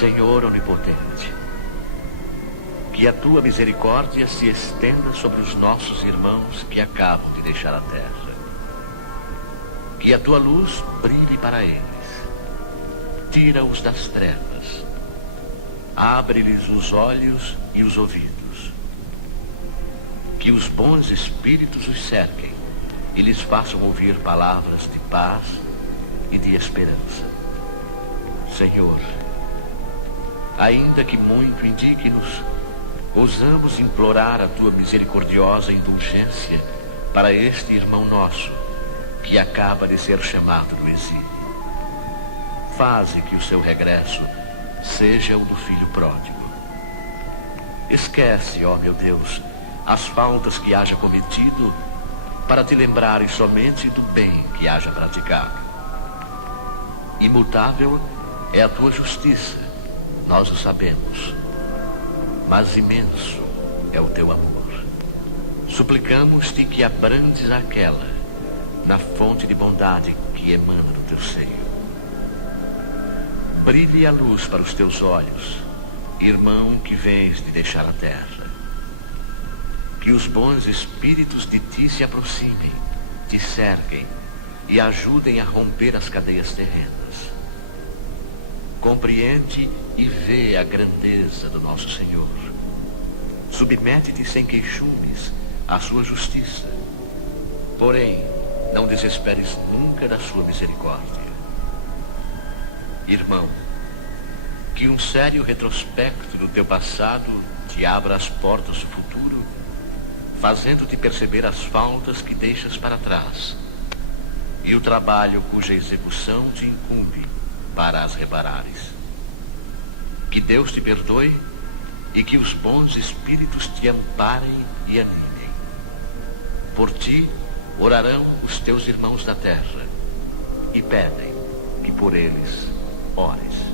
Senhor onipotente, que a tua misericórdia se estenda sobre os nossos irmãos que acabam de deixar a terra. Que a tua luz brilhe para eles. Tira-os das trevas. Abre-lhes os olhos e os ouvidos. Que os bons espíritos os cerquem e lhes façam ouvir palavras de paz e de esperança. Senhor, ainda que muito indignos, ousamos implorar a tua misericordiosa indulgência para este irmão nosso, que acaba de ser chamado do exílio. Faze que o seu regresso seja o do filho pródigo. Esquece, ó meu Deus, as faltas que haja cometido, para te lembrares somente do bem que haja praticado. Imutável é a tua justiça, nós o sabemos, mas imenso é o teu amor. Suplicamos-te que abrandes aquela na fonte de bondade que emana do teu seio. Brilhe a luz para os teus olhos, irmão que vens de deixar a terra. Que os bons espíritos de ti se aproximem, te cerquem e ajudem a romper as cadeias terrenas. Compreende e vê a grandeza do nosso Senhor. Submete-te sem queixumes à sua justiça. Porém, não desesperes nunca da sua misericórdia. Irmão, que um sério retrospecto do teu passado te abra as portas do futuro, fazendo-te perceber as faltas que deixas para trás e o trabalho cuja execução te incumbe para as reparares. Que Deus te perdoe e que os bons espíritos te amparem e animem. Por ti orarão os teus irmãos da terra e pedem que por eles ores.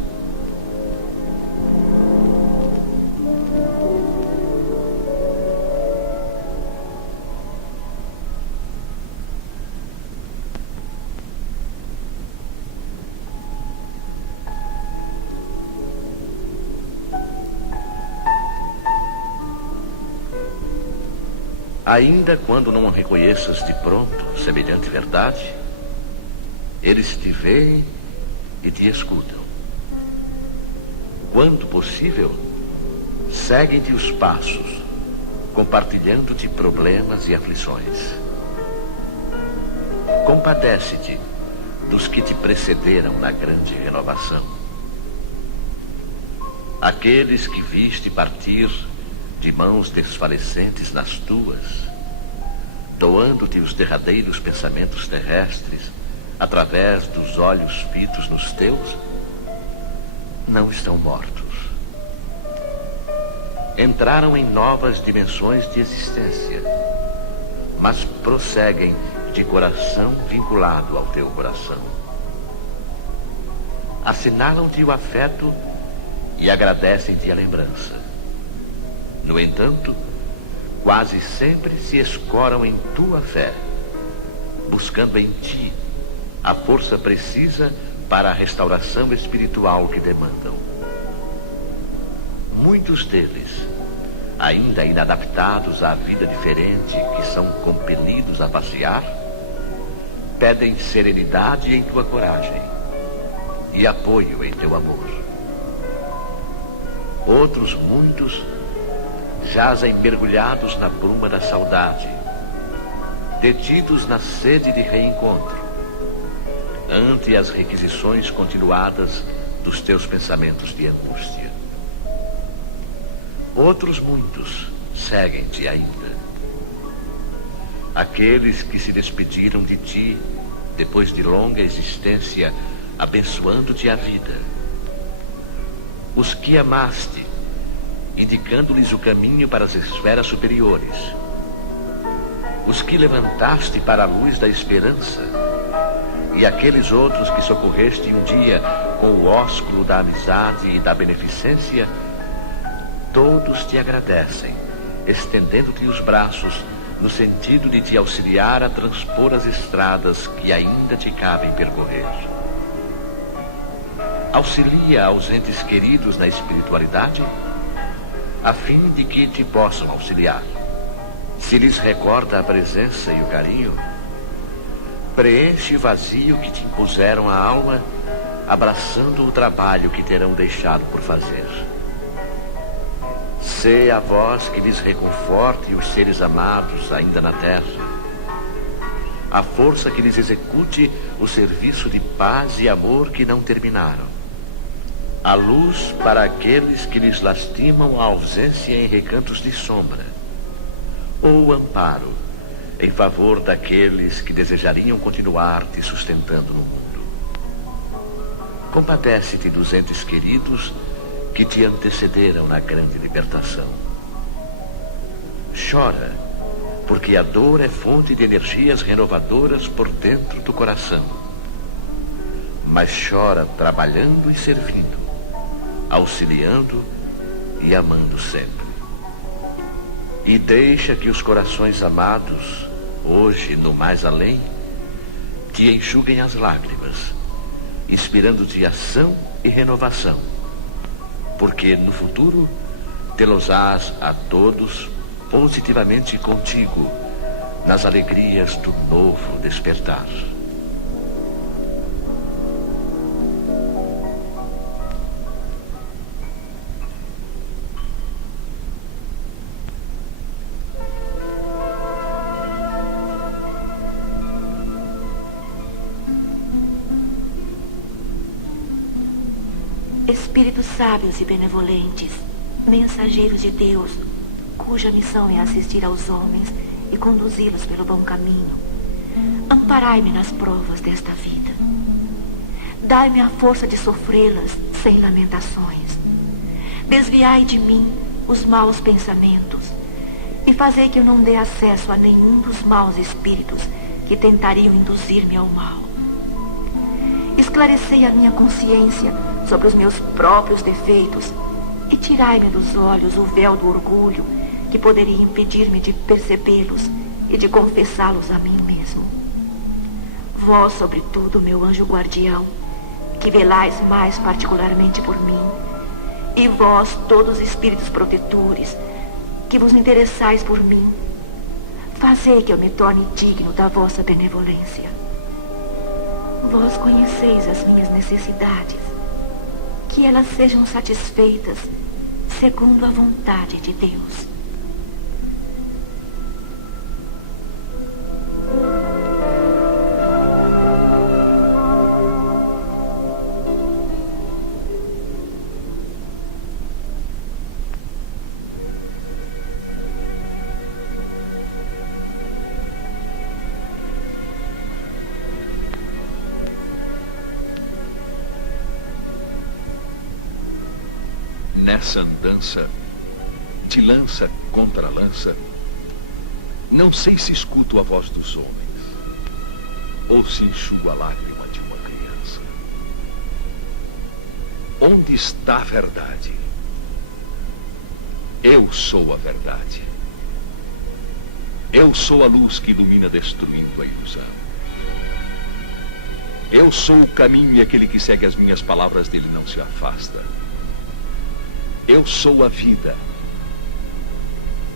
Ainda quando não reconheças de pronto semelhante verdade, eles te veem e te escutam. Quando possível, seguem-te os passos, compartilhando-te problemas e aflições. Compadece-te dos que te precederam na grande renovação. Aqueles que viste partir de mãos desfalecentes nas tuas, doando-te os derradeiros pensamentos terrestres através dos olhos fitos nos teus, não estão mortos. Entraram em novas dimensões de existência, mas prosseguem de coração vinculado ao teu coração. Assinalam-te o afeto e agradecem-te a lembrança. No entanto, quase sempre se escoram em tua fé, buscando em ti a força precisa para a restauração espiritual que demandam. Muitos deles, ainda inadaptados à vida diferente que são compelidos a passear, pedem serenidade em tua coragem e apoio em teu amor. Outros muitos jazem mergulhados na bruma da saudade, detidos na sede de reencontro, ante as requisições continuadas dos teus pensamentos de angústia. Outros muitos seguem-te ainda. Aqueles que se despediram de ti depois de longa existência, abençoando-te a vida. Os que amaste, indicando-lhes o caminho para as esferas superiores. Os que levantaste para a luz da esperança, e aqueles outros que socorreste um dia com o ósculo da amizade e da beneficência, todos te agradecem, estendendo-te os braços no sentido de te auxiliar a transpor as estradas que ainda te cabem percorrer. auxilia aos entes queridos na espiritualidade, a fim de que te possam auxiliar. Se lhes recorda a presença e o carinho, preenche o vazio que te impuseram a alma, abraçando o trabalho que terão deixado por fazer. Sê a voz que lhes reconforte os seres amados ainda na terra, a força que lhes execute o serviço de paz e amor que não terminaram, a luz para aqueles que lhes lastimam a ausência em recantos de sombra, ou o amparo em favor daqueles que desejariam continuar te sustentando no mundo. Compadece-te dos entes queridos que te antecederam na grande libertação. Chora, porque a dor é fonte de energias renovadoras por dentro do coração. Mas chora trabalhando e servindo, auxiliando e amando sempre. E deixa que os corações amados, hoje no mais além, te enxuguem as lágrimas, inspirando-te ação e renovação, porque no futuro tê-los-ás a todos positivamente contigo, nas alegrias do novo despertar. Espíritos sábios e benevolentes, mensageiros de Deus, cuja missão é assistir aos homens e conduzi-los pelo bom caminho, amparai-me nas provas desta vida. Dai-me a força de sofrê-las sem lamentações. Desviai de mim os maus pensamentos e fazei que eu não dê acesso a nenhum dos maus espíritos que tentariam induzir-me ao mal. Esclarecei a minha consciência sobre os meus próprios defeitos e tirai-me dos olhos o véu do orgulho que poderia impedir-me de percebê-los e de confessá-los a mim mesmo. Vós, sobretudo, meu anjo guardião, que velais mais particularmente por mim, e vós, todos espíritos protetores, que vos interessais por mim, fazei que eu me torne digno da vossa benevolência. Vós conheceis as minhas necessidades, que elas sejam satisfeitas segundo a vontade de Deus. Nessa andança, de lança contra lança, não sei se escuto a voz dos homens, ou se enxugo a lágrima de uma criança. Onde está a verdade? Eu sou a verdade. Eu sou a luz que ilumina destruindo a ilusão. Eu sou o caminho e aquele que segue as minhas palavras dele não se afasta. Eu sou a vida,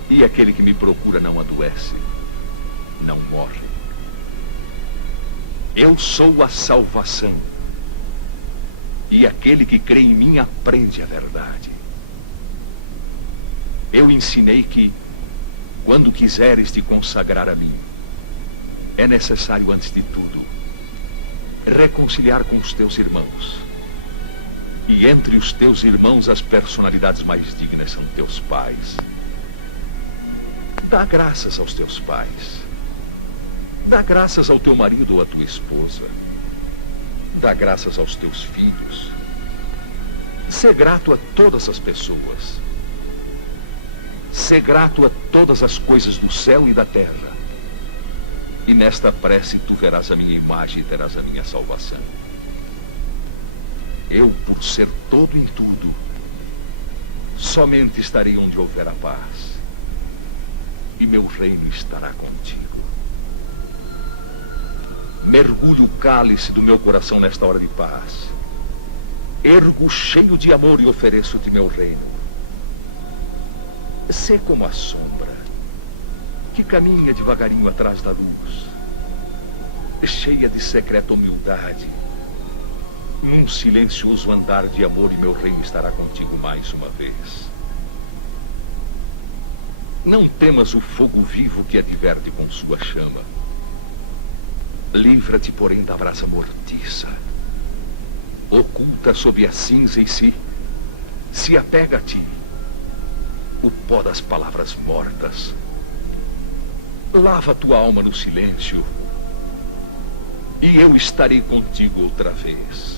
e aquele que me procura não adoece, não morre. Eu sou a salvação, e aquele que crê em mim aprende a verdade. Eu ensinei que, quando quiseres te consagrar a mim, é necessário, antes de tudo, reconciliar com os teus irmãos. E entre os teus irmãos, as personalidades mais dignas são teus pais. Dá graças aos teus pais. Dá graças ao teu marido ou à tua esposa. Dá graças aos teus filhos. Sê grato a todas as pessoas. Sê grato a todas as coisas do céu e da terra. E nesta prece tu verás a minha imagem e terás a minha salvação. Eu, por ser todo em tudo, somente estarei onde houver a paz, e meu reino estará contigo. Mergulho o cálice do meu coração nesta hora de paz, ergo cheio de amor e ofereço-te meu reino. Sê como a sombra que caminha devagarinho atrás da luz, cheia de secreta humildade, num silencioso andar de amor, e meu reino estará contigo mais uma vez. Não temas o fogo vivo que adverte com sua chama. Livra-te, porém, da brasa mortiça. Oculta sob a cinza e se apega a ti o pó das palavras mortas. Lava tua alma no silêncio e eu estarei contigo outra vez.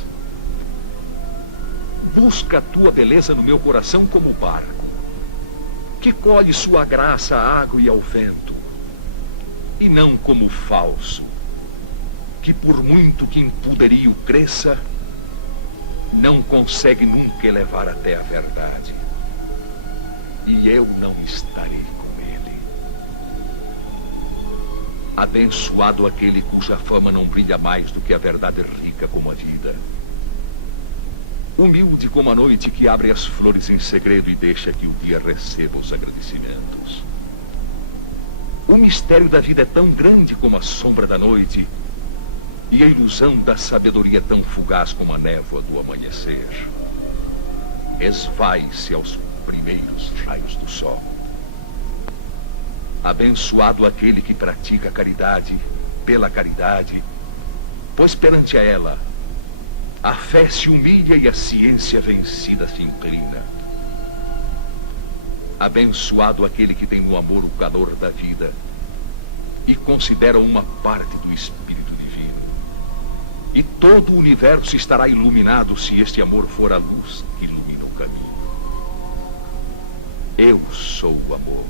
Busca a tua beleza no meu coração como o barco que colhe sua graça à água e ao vento, e não como o falso que, por muito que em poderio cresça, não consegue nunca elevar até a verdade. E eu não estarei com ele. Abençoado aquele cuja fama não brilha mais do que a verdade rica como a vida. Humilde como a noite que abre as flores em segredo e deixa que o dia receba os agradecimentos. O mistério da vida é tão grande como a sombra da noite, e a ilusão da sabedoria é tão fugaz como a névoa do amanhecer. Esvai-se aos primeiros raios do sol. Abençoado aquele que pratica a caridade pela caridade, pois perante a ela a fé se humilha e a ciência vencida se inclina. Abençoado aquele que tem no amor o calor da vida e considera uma parte do Espírito Divino. E todo o universo estará iluminado se este amor for a luz que ilumina o caminho. Eu sou o amor.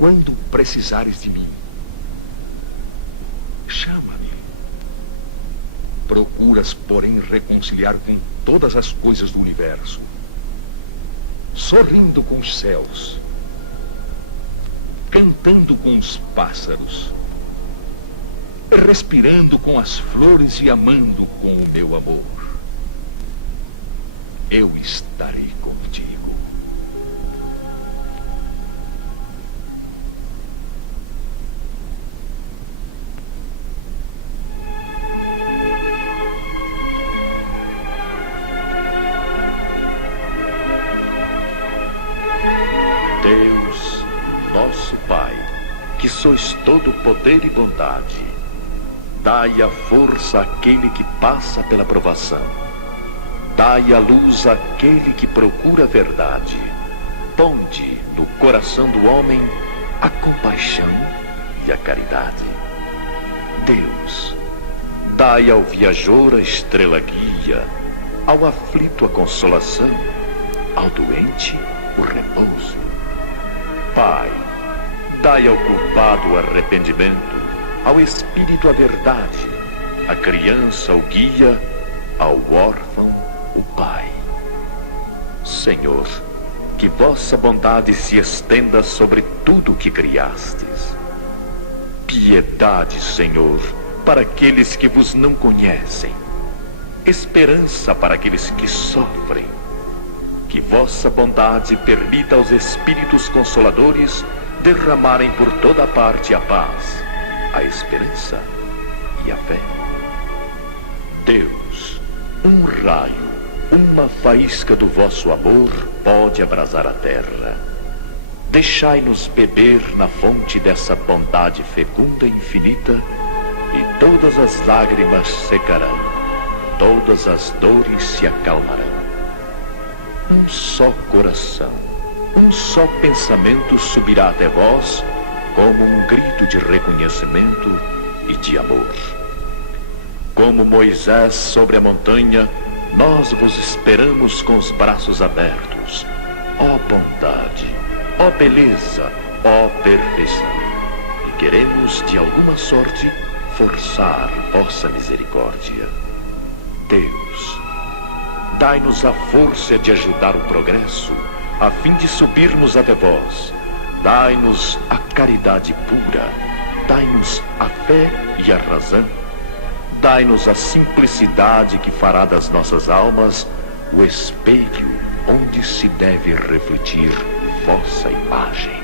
Quando precisares de mim, chama-me. Procuras, porém, reconciliar com todas as coisas do universo, sorrindo com os céus, cantando com os pássaros, respirando com as flores e amando com o meu amor. Eu estarei contigo. Sois todo poder e bondade. Dai a força àquele que passa pela provação. Dai a luz àquele que procura a verdade. Ponde no coração do homem a compaixão e a caridade. Deus, dai ao viajor a estrela guia, ao aflito a consolação, ao doente o repouso. Pai, dai ao culpado o arrependimento, ao espírito a verdade, à criança o guia, ao órfão o pai. Senhor, que vossa bondade se estenda sobre tudo o que criastes. Piedade, Senhor, para aqueles que vos não conhecem. Esperança para aqueles que sofrem. Que vossa bondade permita aos espíritos consoladores derramarem por toda parte a paz, a esperança e a fé. Deus, um raio, uma faísca do vosso amor pode abrasar a terra. Deixai-nos beber na fonte dessa bondade fecunda e infinita, e todas as lágrimas secarão, todas as dores se acalmarão. Um só coração, um só pensamento subirá até vós, como um grito de reconhecimento e de amor. Como Moisés sobre a montanha, nós vos esperamos com os braços abertos. Ó bondade, ó beleza, ó perfeição. E queremos, de alguma sorte, forçar vossa misericórdia. Deus, dai-nos a força de ajudar o progresso, a fim de subirmos até vós. Dai-nos a caridade pura, dai-nos a fé e a razão. Dai-nos a simplicidade que fará das nossas almas o espelho onde se deve refletir vossa imagem.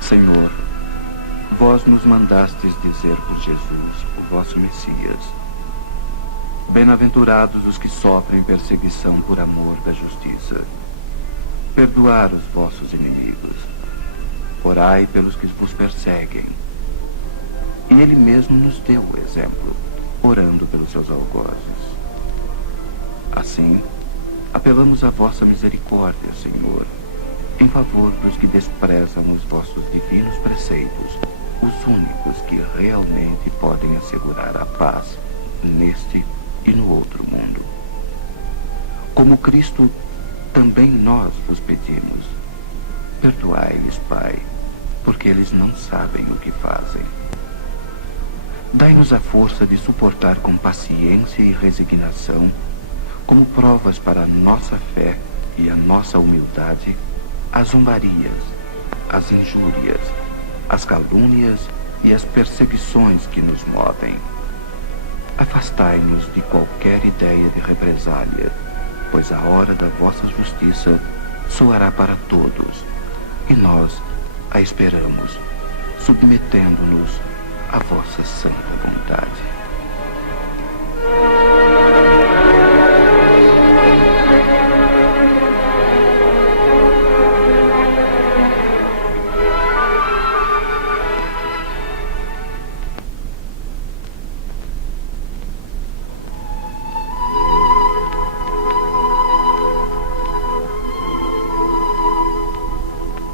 Senhor, vós nos mandastes dizer por Jesus, o vosso Messias: bem-aventurados os que sofrem perseguição por amor da justiça. Perdoai os vossos inimigos. Orai pelos que vos perseguem. E ele mesmo nos deu o exemplo, orando pelos seus algozes. Assim, apelamos à vossa misericórdia, Senhor, em favor dos que desprezam os vossos divinos preceitos, os únicos que realmente podem assegurar a paz neste e no outro mundo. Como Cristo, também nós vos pedimos: perdoai-lhes, Pai, porque eles não sabem o que fazem. Dai-nos a força de suportar com paciência e resignação, como provas para a nossa fé e a nossa humildade, as zombarias, as injúrias, as calúnias e as perseguições que nos movem. Afastai-nos de qualquer ideia de represália, pois a hora da vossa justiça soará para todos, e nós a esperamos, submetendo-nos à vossa santa vontade.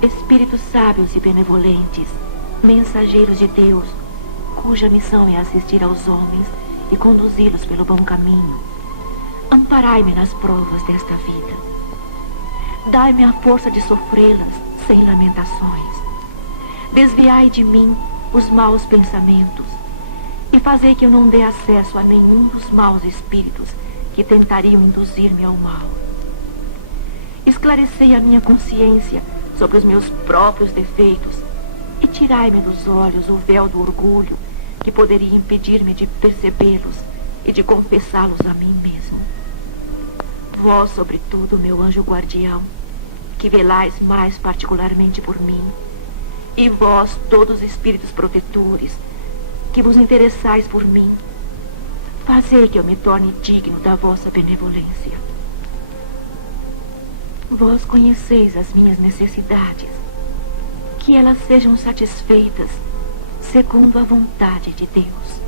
Espíritos sábios e benevolentes, mensageiros de Deus, cuja missão é assistir aos homens e conduzi-los pelo bom caminho, amparai-me nas provas desta vida. Dai-me a força de sofrê-las sem lamentações. Desviai de mim os maus pensamentos e fazei que eu não dê acesso a nenhum dos maus espíritos que tentariam induzir-me ao mal. Esclarecei a minha consciência sobre os meus próprios defeitos e tirai-me dos olhos o véu do orgulho que poderia impedir-me de percebê-los e de confessá-los a mim mesmo. Vós, sobretudo, meu anjo guardião, que velais mais particularmente por mim, e vós, todos os espíritos protetores, que vos interessais por mim, fazei que eu me torne digno da vossa benevolência. Vós conheceis as minhas necessidades, que elas sejam satisfeitas segundo a vontade de Deus.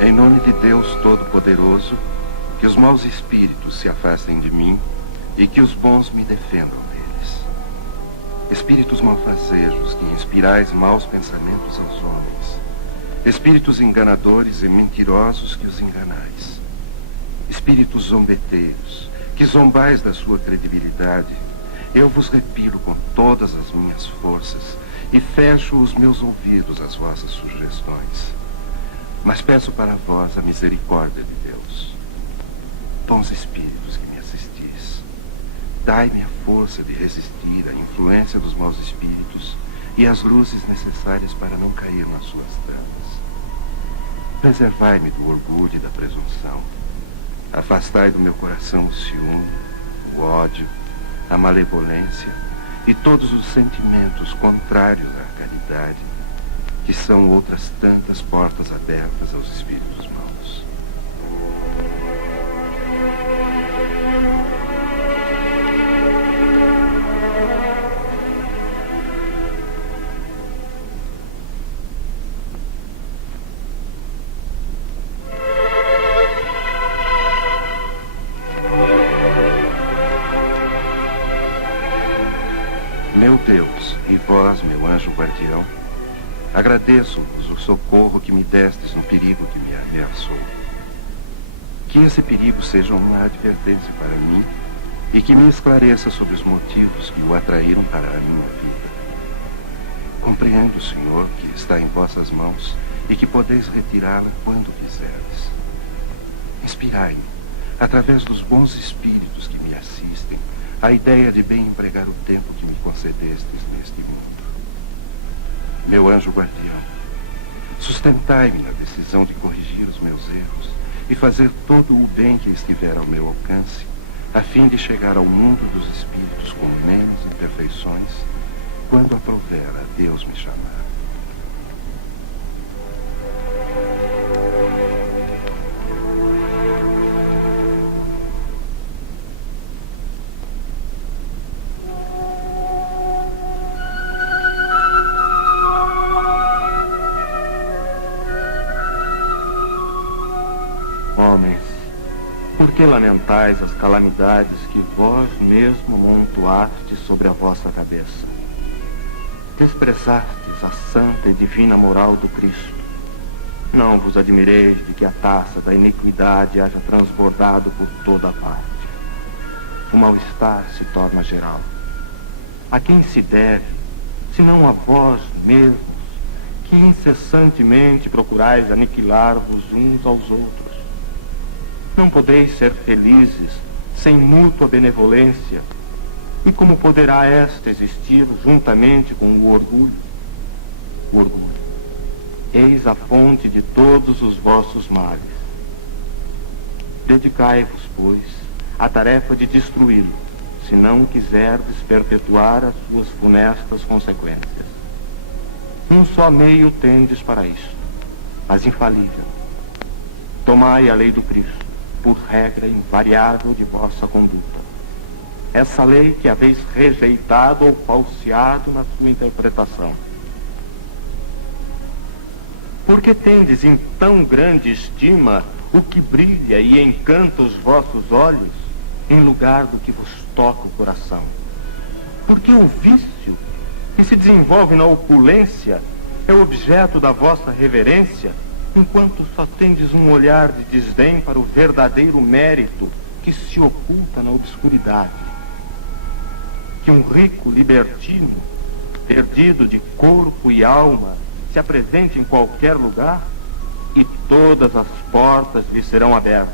Em nome de Deus Todo-Poderoso, que os maus espíritos se afastem de mim e que os bons me defendam deles. Espíritos malfazejos que inspirais maus pensamentos aos homens. Espíritos enganadores e mentirosos que os enganais. Espíritos zombeteiros que zombais da sua credibilidade, eu vos repilo com todas as minhas forças e fecho os meus ouvidos às vossas sugestões. Mas peço para vós a misericórdia de Deus. Bons espíritos que me assistis, dai-me a força de resistir à influência dos maus espíritos e as luzes necessárias para não cair nas suas tramas. Preservai-me do orgulho e da presunção. Afastai do meu coração o ciúme, o ódio, a malevolência e todos os sentimentos contrários à caridade, que são outras tantas portas abertas aos espíritos maus. céus, e vós, meu anjo guardião, agradeço-vos o socorro que me destes no perigo que me ameaçou. Que esse perigo seja uma advertência para mim e que me esclareça sobre os motivos que o atraíram para a minha vida. Compreendo, Senhor, que está em vossas mãos e que podeis retirá-la quando quiserdes. Inspirai-me, através dos bons espíritos que me assistem, a ideia de bem empregar o tempo que me concedestes neste mundo. Meu anjo guardião, sustentai-me na decisão de corrigir os meus erros e fazer todo o bem que estiver ao meu alcance, a fim de chegar ao mundo dos espíritos com menos imperfeições, quando aprouver a Deus me chamar. Homens, por que lamentais as calamidades que vós mesmo montuastes sobre a vossa cabeça? Desprezastes a santa e divina moral do Cristo. Não vos admireis de que a taça da iniquidade haja transbordado por toda a parte. O mal-estar se torna geral. A quem se deve, senão a vós mesmos, que incessantemente procurais aniquilar-vos uns aos outros? Não podeis ser felizes sem mútua benevolência. E como poderá esta existir juntamente com o orgulho? O orgulho. Eis a fonte de todos os vossos males. Dedicai-vos, pois, à tarefa de destruí-lo, se não quiserdes perpetuar as suas funestas consequências. Um só meio tendes para isto, mas infalível. Tomai a lei do Cristo por regra invariável de vossa conduta. Essa lei que haveis rejeitado ou falseado na sua interpretação. Porque tendes em tão grande estima o que brilha e encanta os vossos olhos, em lugar do que vos toca o coração? Porque o vício, que se desenvolve na opulência, é objeto da vossa reverência, enquanto só tendes um olhar de desdém para o verdadeiro mérito que se oculta na obscuridade. Que um rico libertino, perdido de corpo e alma, se apresente em qualquer lugar e todas as portas lhe serão abertas,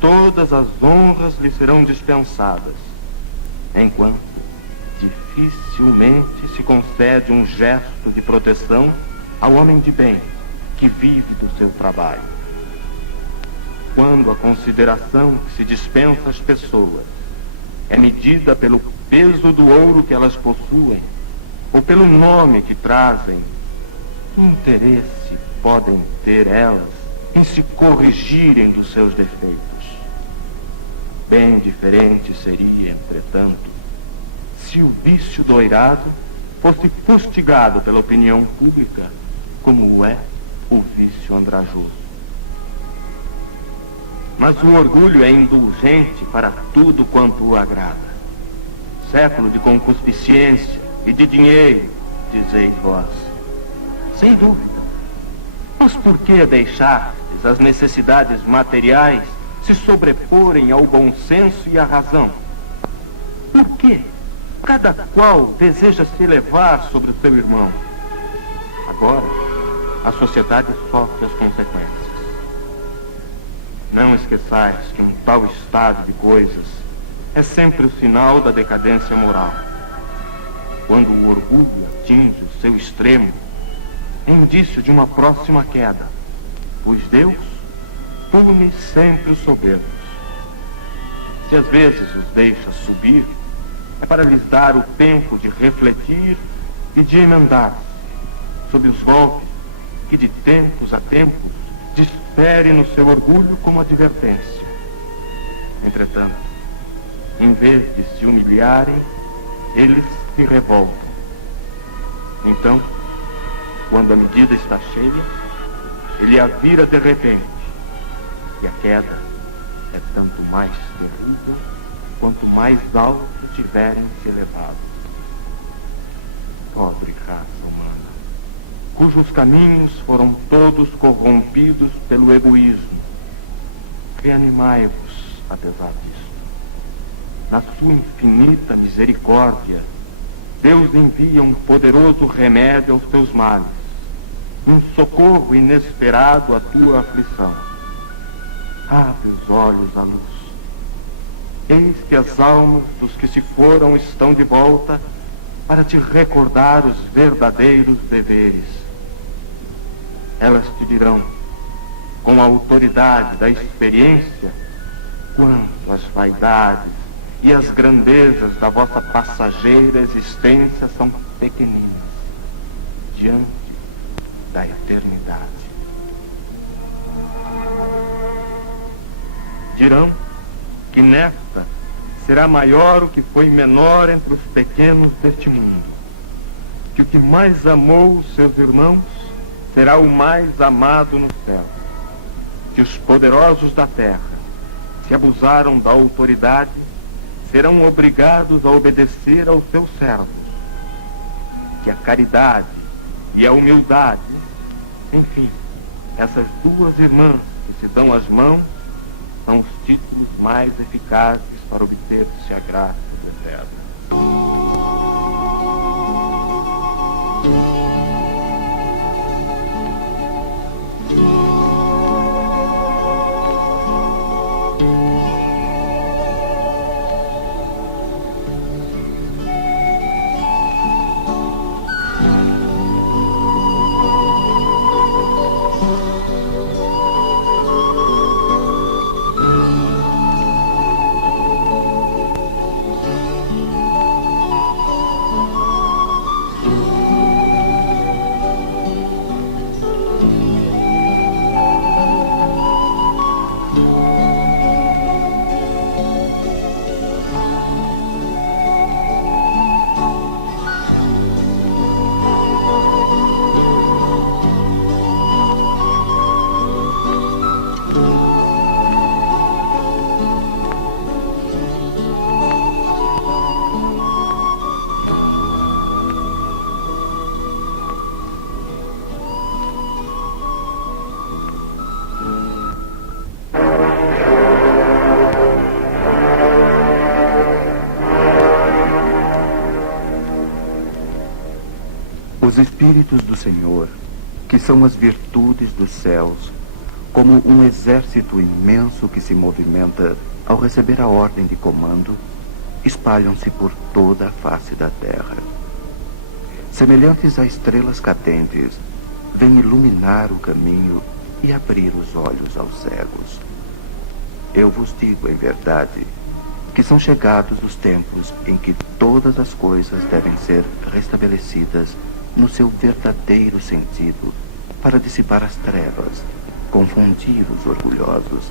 todas as honras lhe serão dispensadas, enquanto dificilmente se concede um gesto de proteção ao homem de bem que vive do seu trabalho. Quando a consideração que se dispensa às pessoas é medida pelo peso do ouro que elas possuem, ou pelo nome que trazem, que interesse podem ter elas em se corrigirem dos seus defeitos? Bem diferente seria, entretanto, se o vício doirado fosse fustigado pela opinião pública, como o é o vício andrajoso. Mas o orgulho é indulgente para tudo quanto o agrada. Século de concupiscência e de dinheiro, dizeis vós. Sem dúvida. Mas por que deixastes as necessidades materiais se sobreporem ao bom senso e à razão? Por que cada qual deseja se elevar sobre o seu irmão? Agora, a sociedade sofre as consequências. Não esqueçais que um tal estado de coisas é sempre o sinal da decadência moral. Quando o orgulho atinge o seu extremo, é indício de uma próxima queda, pois Deus pune sempre os soberbos. Se às vezes os deixa subir, é para lhes dar o tempo de refletir e de emendar-se sob os golpes que de tempos a tempos desfere no seu orgulho como advertência. Entretanto, em vez de se humilharem, eles se revoltam. Então, quando a medida está cheia, ele a vira de repente, e a queda é tanto mais terrível quanto mais alto tiverem se elevado. pobre raça humana, cujos caminhos foram todos corrompidos pelo egoísmo. Reanimai-vos, apesar disto. Na sua infinita misericórdia, Deus envia um poderoso remédio aos teus males, um socorro inesperado à tua aflição. Abre os olhos à luz. Eis que as almas dos que se foram estão de volta para te recordar os verdadeiros deveres. Elas te dirão, com a autoridade da experiência, quanto as vaidades e as grandezas da vossa passageira existência são pequeninas diante da eternidade. Dirão que nesta será maior o que foi menor entre os pequenos deste mundo, que o que mais amou os seus irmãos será o mais amado no céu, que os poderosos da terra, se abusaram da autoridade, serão obrigados a obedecer aos seus servos, que a caridade e a humildade, enfim, essas duas irmãs que se dão as mãos, são os títulos mais eficazes para obter-se a graça eterna. Os Espíritos do Senhor, que são as virtudes dos céus, como um exército imenso que se movimenta ao receber a ordem de comando, espalham-se por toda a face da terra. Semelhantes a estrelas cadentes, vêm iluminar o caminho e abrir os olhos aos cegos. Eu vos digo em verdade que são chegados os tempos em que todas as coisas devem ser restabelecidas no seu verdadeiro sentido, para dissipar as trevas, confundir os orgulhosos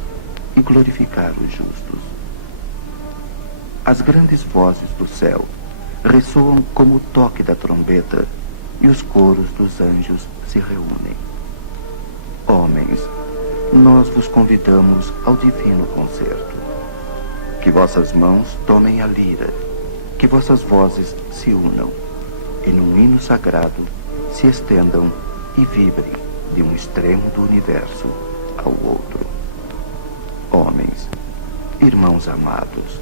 e glorificar os justos. As grandes vozes do céu ressoam como o toque da trombeta e os coros dos anjos se reúnem. Homens, nós vos convidamos ao divino concerto. Que vossas mãos tomem a lira, que vossas vozes se unam e num hino sagrado se estendam e vibrem de um extremo do universo ao outro. Homens, irmãos amados,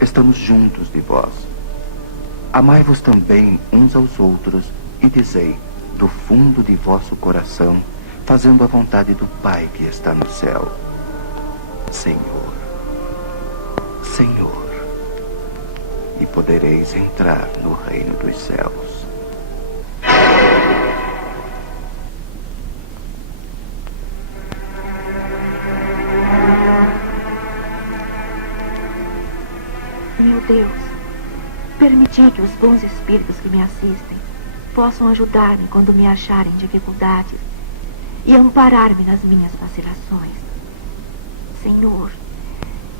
estamos juntos de vós. Amai-vos também uns aos outros e dizei, do fundo de vosso coração, fazendo a vontade do Pai que está no céu: Senhor, Senhor, e podereis entrar no reino dos céus. Meu Deus, permiti que os bons espíritos que me assistem possam ajudar-me quando me acharem dificuldades e amparar-me nas minhas vacilações. Senhor,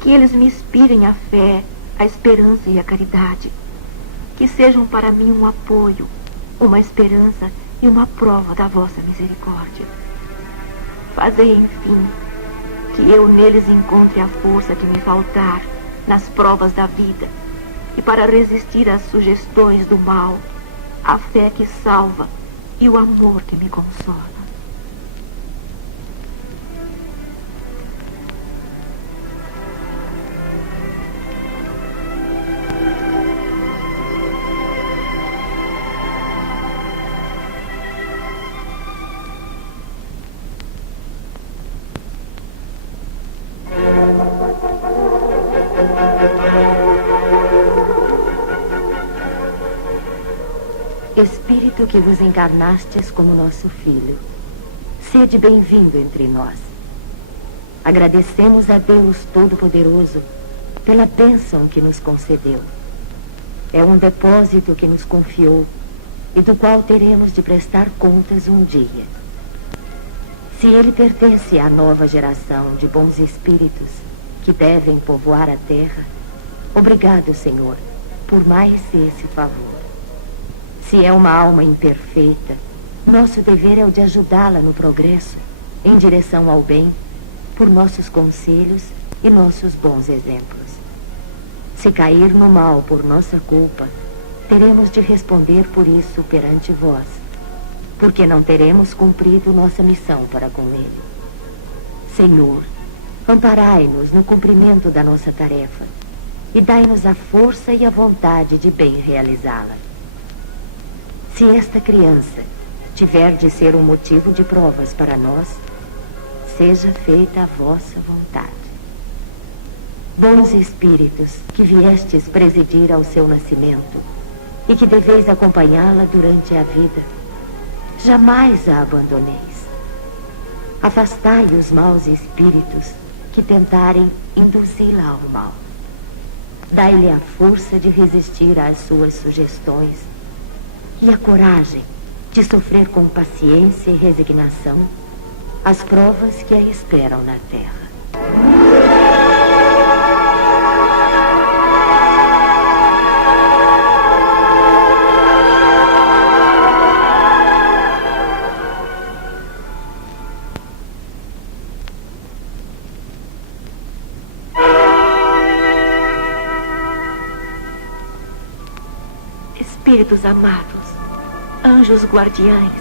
que eles me inspirem a fé, a esperança e a caridade, que sejam para mim um apoio, uma esperança e uma prova da vossa misericórdia. Fazei, enfim, que eu neles encontre a força que me faltar nas provas da vida e para resistir às sugestões do mal, a fé que salva e o amor que me consola. Espírito que vos encarnastes como nosso Filho, sede bem-vindo entre nós. Agradecemos a Deus Todo-Poderoso pela bênção que nos concedeu. É um depósito que nos confiou e do qual teremos de prestar contas um dia. Se ele pertence à nova geração de bons espíritos que devem povoar a terra, obrigado, Senhor, por mais esse favor. Se é uma alma imperfeita, nosso dever é o de ajudá-la no progresso, em direção ao bem, por nossos conselhos e nossos bons exemplos. Se cair no mal por nossa culpa, teremos de responder por isso perante vós, porque não teremos cumprido nossa missão para com ele. Senhor, amparai-nos no cumprimento da nossa tarefa e dai-nos a força e a vontade de bem realizá-la. Se esta criança tiver de ser um motivo de provas para nós, seja feita a vossa vontade. Bons espíritos que viestes presidir ao seu nascimento e que deveis acompanhá-la durante a vida, jamais a abandoneis. Afastai os maus espíritos que tentarem induzi-la ao mal. Dai-lhe a força de resistir às suas sugestões e a coragem de sofrer com paciência e resignação as provas que a esperam na terra. Espíritos amados, anjos guardiães,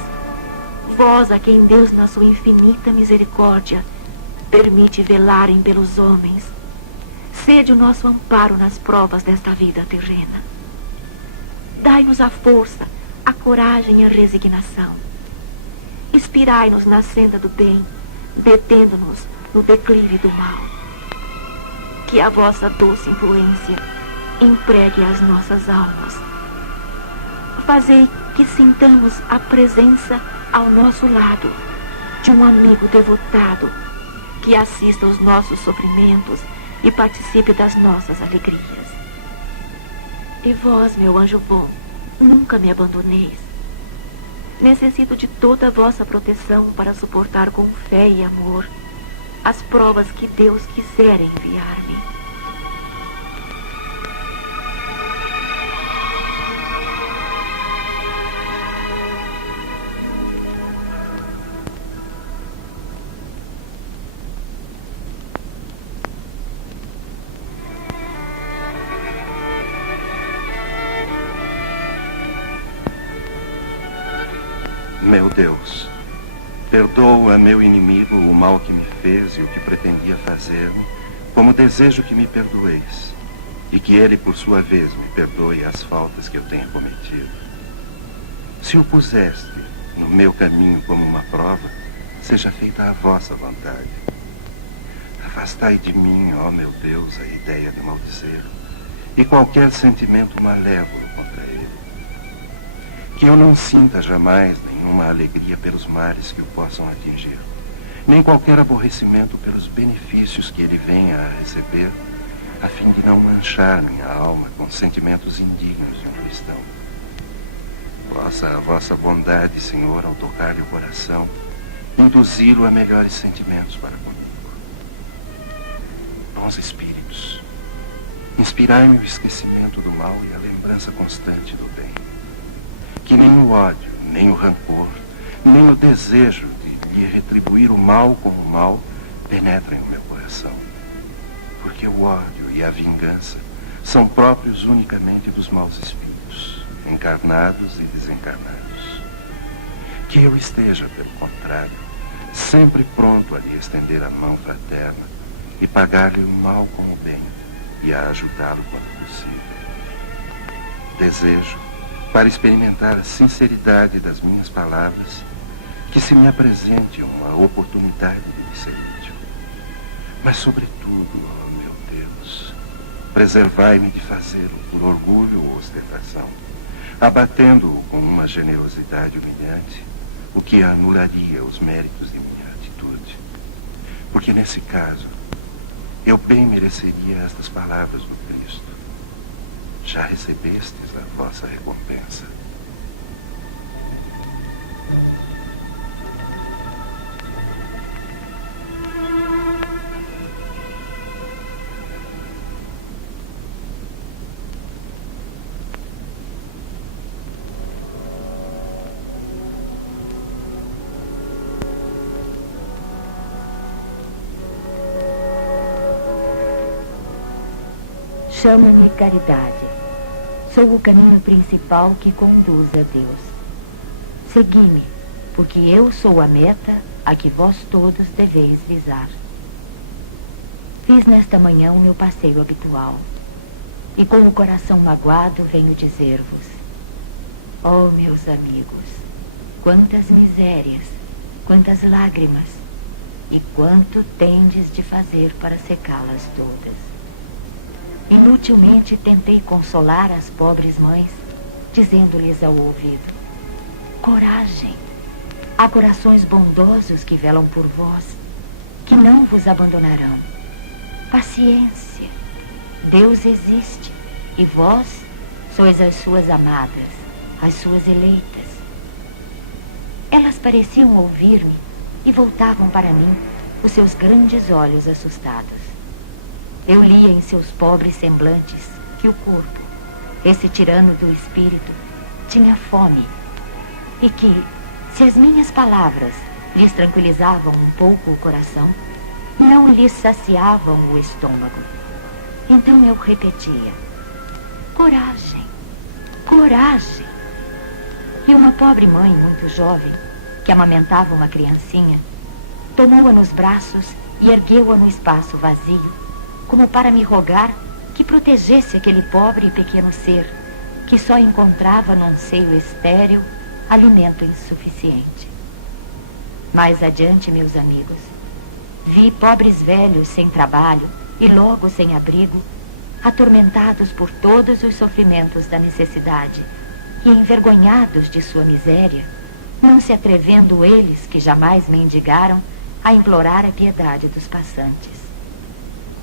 vós a quem Deus na sua infinita misericórdia permite velarem pelos homens, sede o nosso amparo nas provas desta vida terrena. Dai-nos a força, a coragem e a resignação. Inspirai-nos na senda do bem, detendo-nos no declive do mal. Que a vossa doce influência empregue as nossas almas. Fazei que sintamos a presença ao nosso lado de um amigo devotado que assista aos nossos sofrimentos e participe das nossas alegrias. E vós, meu anjo bom, nunca me abandoneis. Necessito de toda a vossa proteção para suportar com fé e amor as provas que Deus quiser enviar-me. Meu Deus, perdoa, meu inimigo, o mal que me fez e o que pretendia fazer-me, como desejo que me perdoeis, e que ele, por sua vez, me perdoe as faltas que eu tenha cometido. Se o puseste no meu caminho como uma prova, seja feita a vossa vontade. Afastai de mim, ó meu Deus, a ideia de maldizer e qualquer sentimento malévolo contra ele. Que eu não sinta jamais nenhuma alegria pelos males que o possam atingir, nem qualquer aborrecimento pelos benefícios que ele venha a receber, a fim de não manchar minha alma com sentimentos indignos de um cristão. Possa a vossa bondade, Senhor, ao tocar-lhe o coração, induzi-lo a melhores sentimentos para comigo. Bons espíritos, inspirai-me o esquecimento do mal e a lembrança constante do bem. Que nem o ódio, nem o rancor, nem o desejo de lhe retribuir o mal com o mal penetrem o meu coração. Porque o ódio e a vingança são próprios unicamente dos maus espíritos. encarnados e desencarnados. Que eu esteja, pelo contrário, sempre pronto a lhe estender a mão fraterna e pagar-lhe o mal com o bem e a ajudá-lo quando possível. Desejo, para experimentar a sinceridade das minhas palavras, que se me apresente uma oportunidade de lhe ser útil. Mas, sobretudo, ó meu Deus, preservai-me de fazê-lo por orgulho ou ostentação, abatendo-o com uma generosidade humilhante, o que anularia os méritos de minha atitude. Porque, nesse caso, eu bem mereceria estas palavras do Cristo: já recebestes a vossa recompensa. Chamo-me caridade. Sou o caminho principal que conduz a Deus. Segui-me, porque eu sou a meta a que vós todos deveis visar. Fiz nesta manhã o meu passeio habitual, e com o coração magoado venho dizer-vos: ó meus amigos, quantas misérias, quantas lágrimas, e quanto tendes de fazer para secá-las todas. Inutilmente tentei consolar as pobres mães, dizendo-lhes ao ouvido: coragem, há corações bondosos que velam por vós, que não vos abandonarão. Paciência, Deus existe, e vós sois as suas amadas, as suas eleitas. Elas pareciam ouvir-me e voltavam para mim os seus grandes olhos assustados. Eu lia em seus pobres semblantes que o corpo, esse tirano do espírito, tinha fome, e que, se as minhas palavras lhes tranquilizavam um pouco o coração, não lhes saciavam o estômago. Então eu repetia: coragem, coragem. E uma pobre mãe muito jovem, que amamentava uma criancinha, tomou-a nos braços e ergueu-a no espaço vazio, como para me rogar que protegesse aquele pobre e pequeno ser, que só encontrava num seio estéril alimento insuficiente. Mais adiante, meus amigos, vi pobres velhos sem trabalho e logo sem abrigo, atormentados por todos os sofrimentos da necessidade e envergonhados de sua miséria, não se atrevendo eles, que jamais mendigaram, a implorar a piedade dos passantes.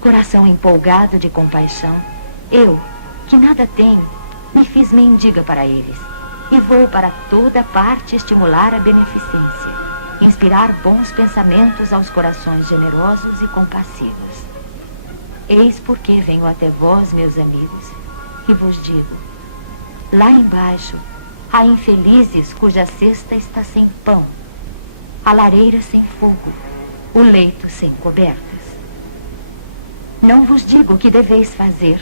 Coração empolgado de compaixão, eu, que nada tenho, me fiz mendiga para eles, e vou para toda parte estimular a beneficência, inspirar bons pensamentos aos corações generosos e compassivos. Eis porque venho até vós, meus amigos, e vos digo: lá embaixo há infelizes cuja cesta está sem pão, a lareira sem fogo, o leito sem cobertas. Não vos digo o que deveis fazer.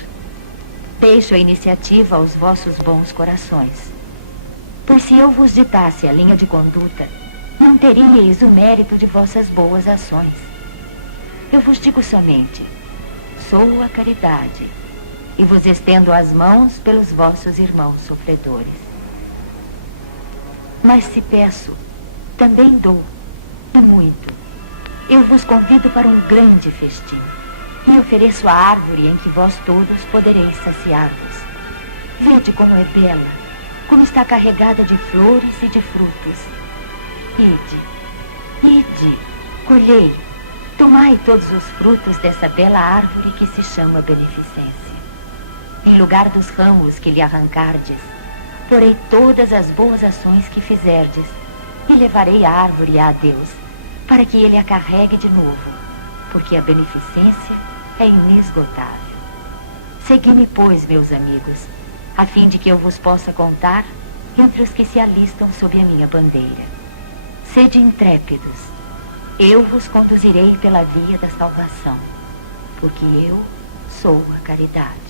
Deixo a iniciativa aos vossos bons corações. Pois se eu vos ditasse a linha de conduta, não teríeis o mérito de vossas boas ações. Eu vos digo somente: sou a caridade, e vos estendo as mãos pelos vossos irmãos sofredores. Mas se peço, também dou, e muito. Eu vos convido para um grande festim, e ofereço a árvore em que vós todos podereis saciar-vos. Vede como é bela, como está carregada de flores e de frutos. Ide, colhei, tomai todos os frutos dessa bela árvore que se chama beneficência. Em lugar dos ramos que lhe arrancardes, porei todas as boas ações que fizerdes, e levarei a árvore a Deus, para que ele a carregue de novo, porque a beneficência é inesgotável. Segui-me, pois, meus amigos, a fim de que eu vos possa contar entre os que se alistam sob a minha bandeira. Sede intrépidos, eu vos conduzirei pela via da salvação, porque eu sou a caridade.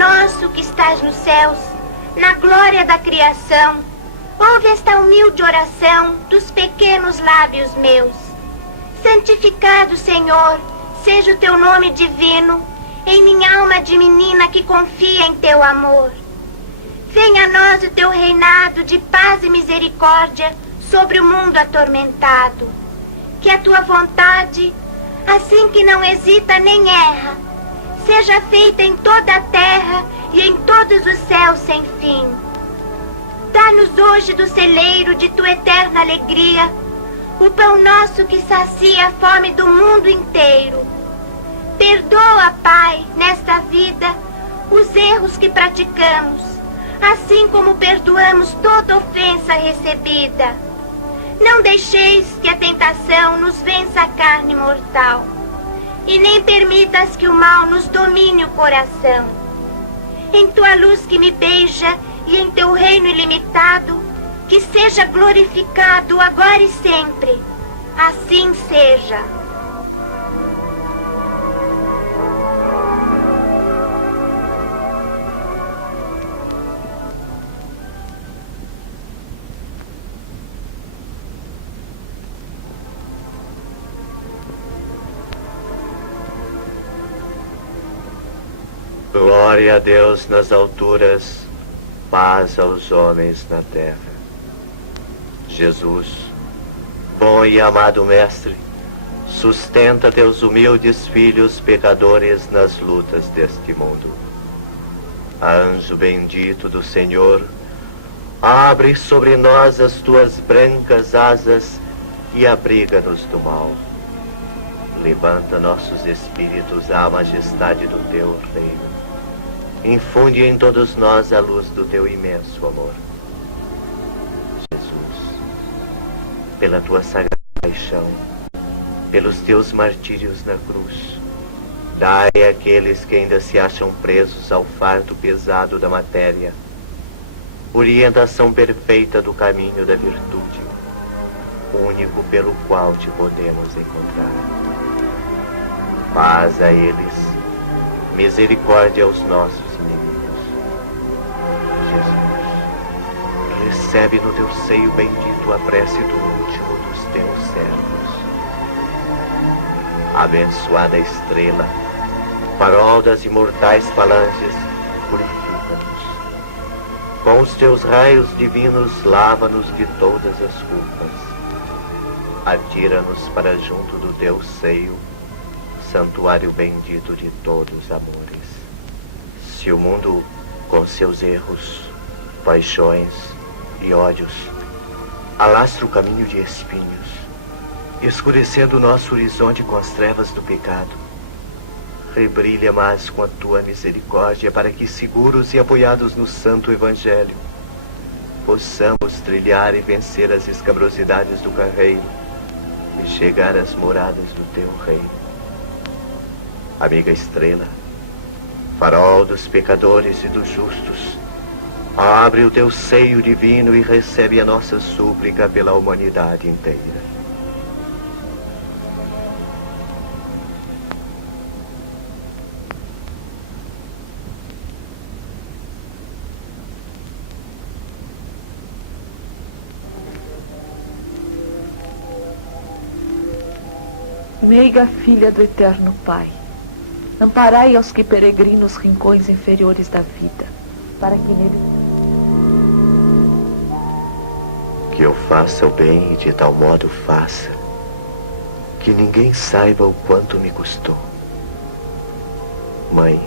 nosso que estás nos céus, na glória da criação, ouve esta humilde oração dos pequenos lábios meus. Santificado, Senhor, seja o teu nome divino, em minha alma de menina que confia em teu amor. Venha a nós o teu reinado de paz e misericórdia sobre o mundo atormentado. Que a tua vontade, assim que não hesita nem erra, seja feita em toda a terra e em todos os céus sem fim. Dá-nos hoje do celeiro de tua eterna alegria o pão nosso que sacia a fome do mundo inteiro. Perdoa, Pai, nesta vida, os erros que praticamos, assim como perdoamos toda ofensa recebida. Não deixeis que a tentação nos vença a carne mortal, e nem permitas que o mal nos domine o coração. Em tua luz que me beija e em teu reino ilimitado, que seja glorificado agora e sempre. Assim seja. Glória a Deus nas alturas, paz aos homens na terra. Jesus, bom e amado Mestre, sustenta teus humildes filhos pecadores nas lutas deste mundo. Anjo bendito do Senhor, abre sobre nós as tuas brancas asas e abriga-nos do mal. Levanta nossos espíritos à majestade do teu reino. Infunde em todos nós a luz do teu imenso amor. Jesus, pela tua sagrada paixão, pelos teus martírios na cruz, dai àqueles que ainda se acham presos ao fardo pesado da matéria orientação perfeita do caminho da virtude, único pelo qual te podemos encontrar. Paz a eles, misericórdia aos nossos inimigos. Jesus, recebe no teu seio bendito a prece do último dos teus servos. Abençoada estrela, farol das imortais falanges, purifica-nos. Com os teus raios divinos, lava-nos de todas as culpas. Atira-nos para junto do teu seio, santuário bendito de todos os amores. Se o mundo, com seus erros, paixões e ódios, alastra o caminho de espinhos, escurecendo o nosso horizonte com as trevas do pecado, rebrilha mais com a tua misericórdia, para que, seguros e apoiados no santo evangelho, possamos trilhar e vencer as escabrosidades do carreiro e chegar às moradas do teu reino. Amiga estrela, farol dos pecadores e dos justos, abre o teu seio divino e recebe a nossa súplica pela humanidade inteira. Meiga filha do eterno Pai, amparai aos que peregrinam os rincões inferiores da vida, para que neles... Que eu faça o bem e de tal modo faça, que ninguém saiba o quanto me custou. Mãe,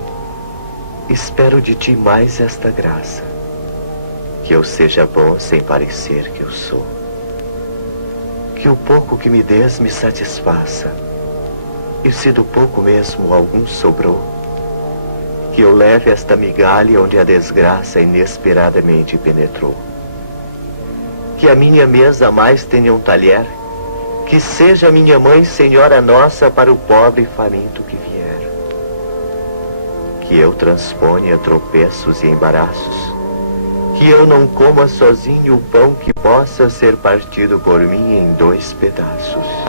espero de ti mais esta graça, que eu seja bom sem parecer que eu sou. Que o pouco que me des me satisfaça, e se do pouco mesmo algum sobrou, que eu leve esta migalha onde a desgraça inesperadamente penetrou. Que a minha mesa mais tenha um talher, que seja minha mãe senhora nossa para o pobre faminto que vier. Que eu transponha tropeços e embaraços, que eu não coma sozinho o pão que possa ser partido por mim em 2 pedaços.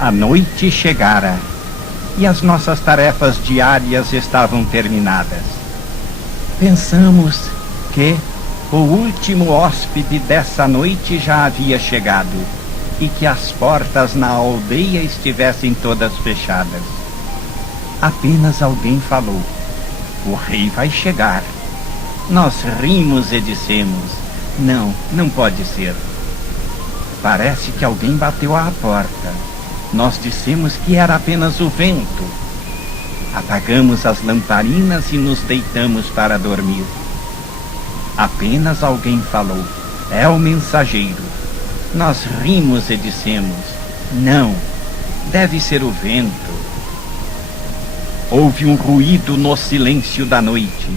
A noite chegara e as nossas tarefas diárias estavam terminadas. Pensamos que o último hóspede dessa noite já havia chegado e que as portas na aldeia estivessem todas fechadas. Apenas alguém falou: "O rei vai chegar." Nós rimos e dissemos: Não pode ser. Parece que alguém bateu à porta. Nós dissemos que era apenas o vento. Apagamos as lamparinas e nos deitamos para dormir. Apenas alguém falou: "É o mensageiro." Nós rimos e dissemos: "Não, deve ser o vento." Houve um ruído no silêncio da noite.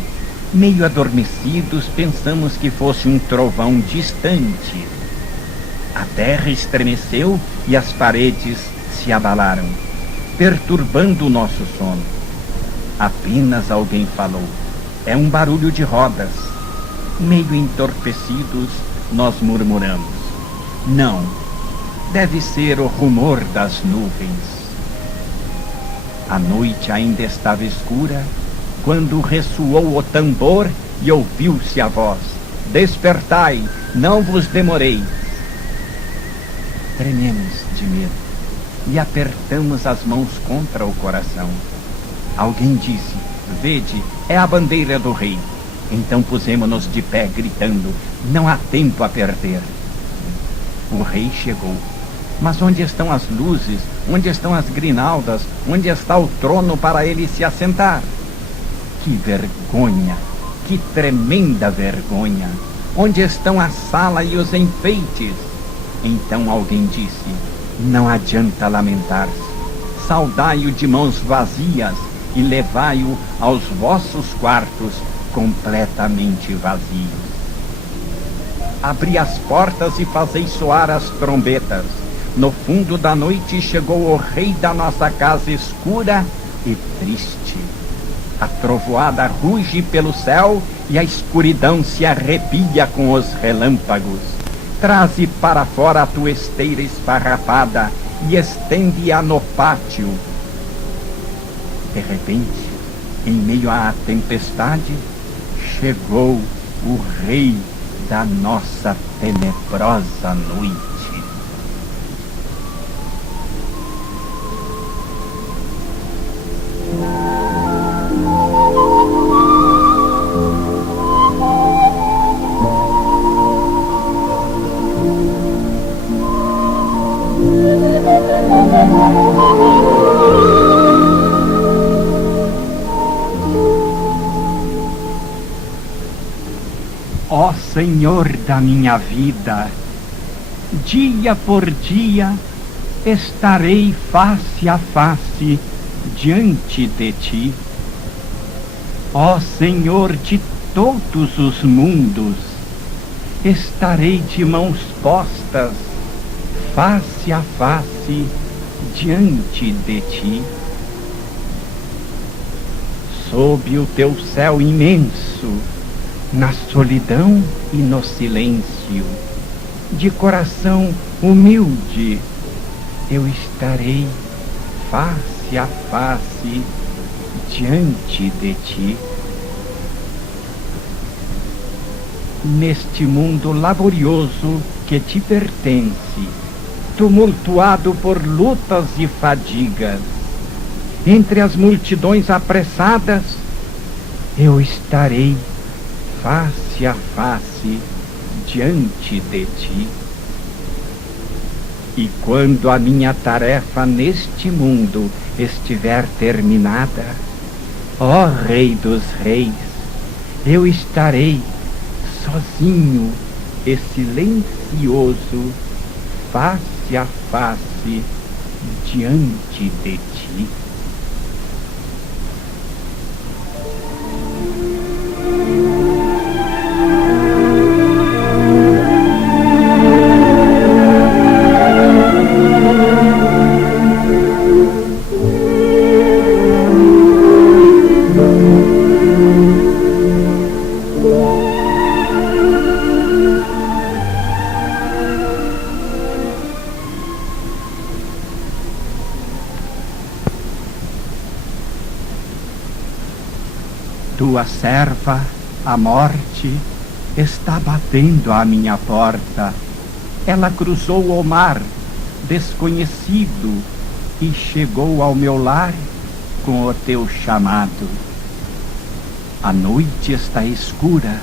Meio adormecidos, pensamos que fosse um trovão distante. A terra estremeceu e as paredes se abalaram, perturbando o nosso sono. Apenas alguém falou: "É um barulho de rodas." Meio entorpecidos, nós murmuramos: "Não, deve ser o rumor das nuvens." A noite ainda estava escura quando ressoou o tambor e ouviu-se a voz: "Despertai, não vos demoreis." Trememos de medo e apertamos as mãos contra o coração. Alguém disse: "Vede, é a bandeira do rei." Então pusemo-nos de pé, gritando: "Não há tempo a perder." O rei chegou. Mas onde estão as luzes? Onde estão as grinaldas? Onde está o trono para ele se assentar? Que vergonha! Que tremenda vergonha! Onde estão a sala e os enfeites? Então alguém disse: "Não adianta lamentar-se. Saudai-o de mãos vazias e levai-o aos vossos quartos completamente vazios. Abri as portas e fazei soar as trombetas. No fundo da noite chegou o rei da nossa casa escura e triste. A trovoada ruge pelo céu e a escuridão se arrepia com os relâmpagos. Traze para fora a tua esteira esfarrapada e estende-a no pátio." De repente, em meio à tempestade, chegou o rei da nossa tenebrosa noite. Ó Senhor da minha vida, dia por dia estarei face a face diante de ti. Ó Senhor de todos os mundos, estarei de mãos postas, face a face diante de ti. Sob o teu céu imenso, na solidão e no silêncio, de coração humilde, eu estarei face a face diante de ti. Neste mundo laborioso que te pertence, tumultuado por lutas e fadigas, entre as multidões apressadas, eu estarei face a face diante de ti. E quando a minha tarefa neste mundo estiver terminada, ó Rei dos Reis, eu estarei sozinho e silencioso, face a face diante de ti. Tua serva, a morte, está batendo à minha porta. Ela cruzou o mar, desconhecido, e chegou ao meu lar com o teu chamado. A noite está escura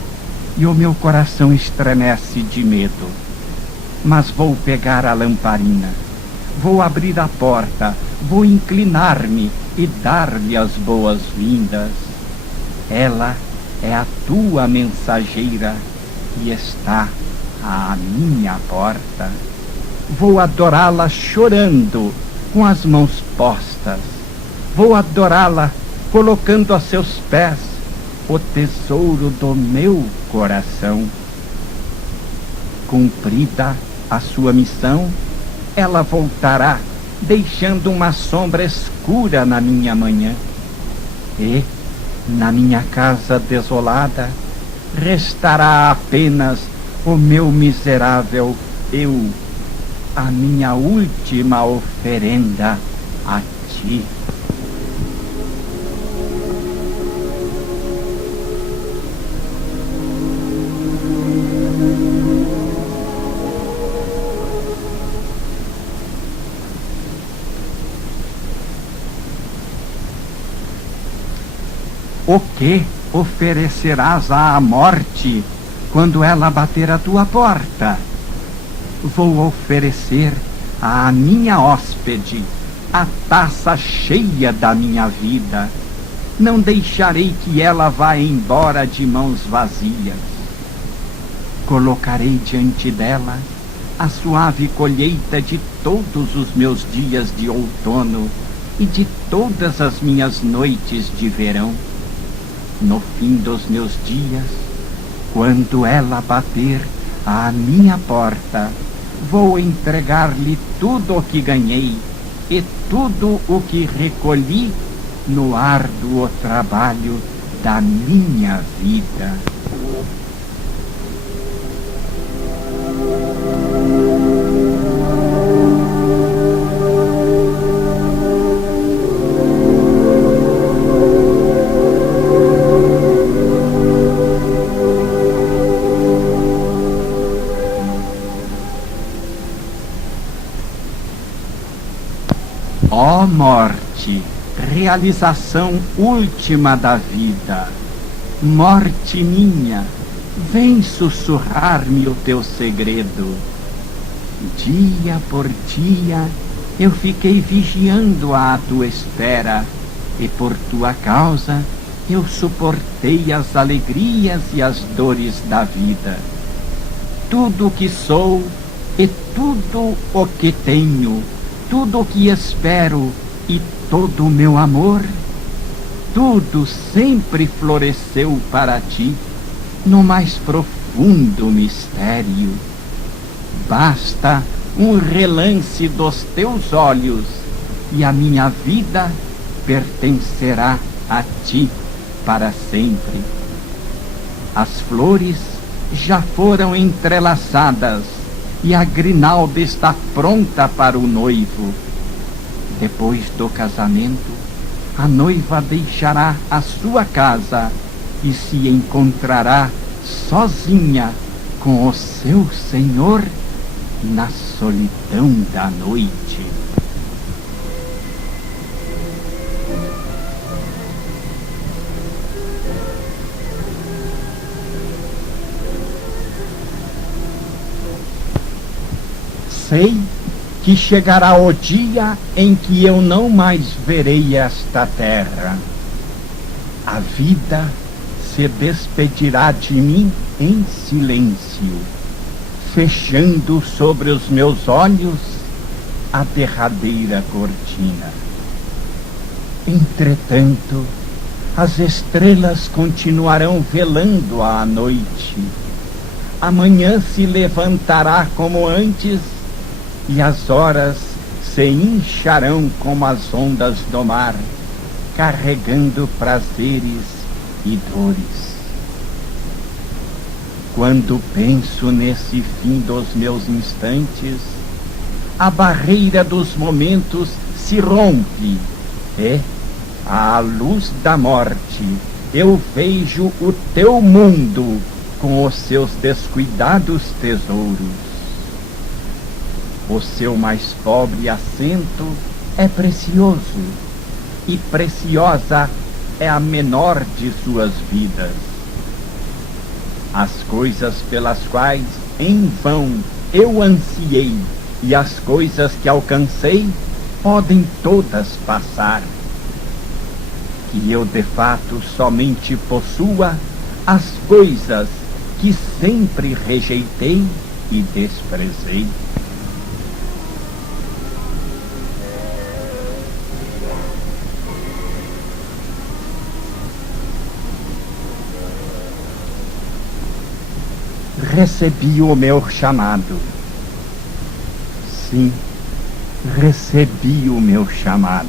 e o meu coração estremece de medo. Mas vou pegar a lamparina, vou abrir a porta, vou inclinar-me e dar-lhe as boas-vindas. Ela é a tua mensageira e está à minha porta. Vou adorá-la chorando, com as mãos postas. Vou adorá-la colocando a seus pés o tesouro do meu coração. Cumprida a sua missão, ela voltará, deixando uma sombra escura na minha manhã. E, na minha casa desolada, restará apenas o meu miserável eu, a minha última oferenda a ti. O que oferecerás à morte quando ela bater a tua porta? Vou oferecer à minha hóspede a taça cheia da minha vida. Não deixarei que ela vá embora de mãos vazias. Colocarei diante dela a suave colheita de todos os meus dias de outono e de todas as minhas noites de verão. No fim dos meus dias, quando ela bater à minha porta, vou entregar-lhe tudo o que ganhei e tudo o que recolhi no árduo trabalho da minha vida. Ó morte, realização última da vida, morte minha, vem sussurrar-me o teu segredo. Dia por dia eu fiquei vigiando à tua espera, e por tua causa eu suportei as alegrias e as dores da vida. Tudo o que sou e tudo o que tenho, tudo o que espero e todo o meu amor, tudo sempre floresceu para ti no mais profundo mistério. Basta um relance dos teus olhos e a minha vida pertencerá a ti para sempre. As flores já foram entrelaçadas e a grinalda está pronta para o noivo. Depois do casamento, a noiva deixará a sua casa e se encontrará sozinha com o seu senhor na solidão da noite. Sei que chegará o dia em que eu não mais verei esta terra. A vida se despedirá de mim em silêncio, fechando sobre os meus olhos a derradeira cortina. Entretanto, as estrelas continuarão velando à noite. Amanhã se levantará como antes, e as horas se incharão como as ondas do mar, carregando prazeres e dores. Quando penso nesse fim dos meus instantes, a barreira dos momentos se rompe e, à luz da morte, eu vejo o teu mundo com os seus descuidados tesouros. O seu mais pobre assento é precioso, e preciosa é a menor de suas vidas. As coisas pelas quais em vão eu ansiei e as coisas que alcancei podem todas passar. Que eu de fato somente possua as coisas que sempre rejeitei e desprezei. Recebi o meu chamado. Sim, recebi o meu chamado.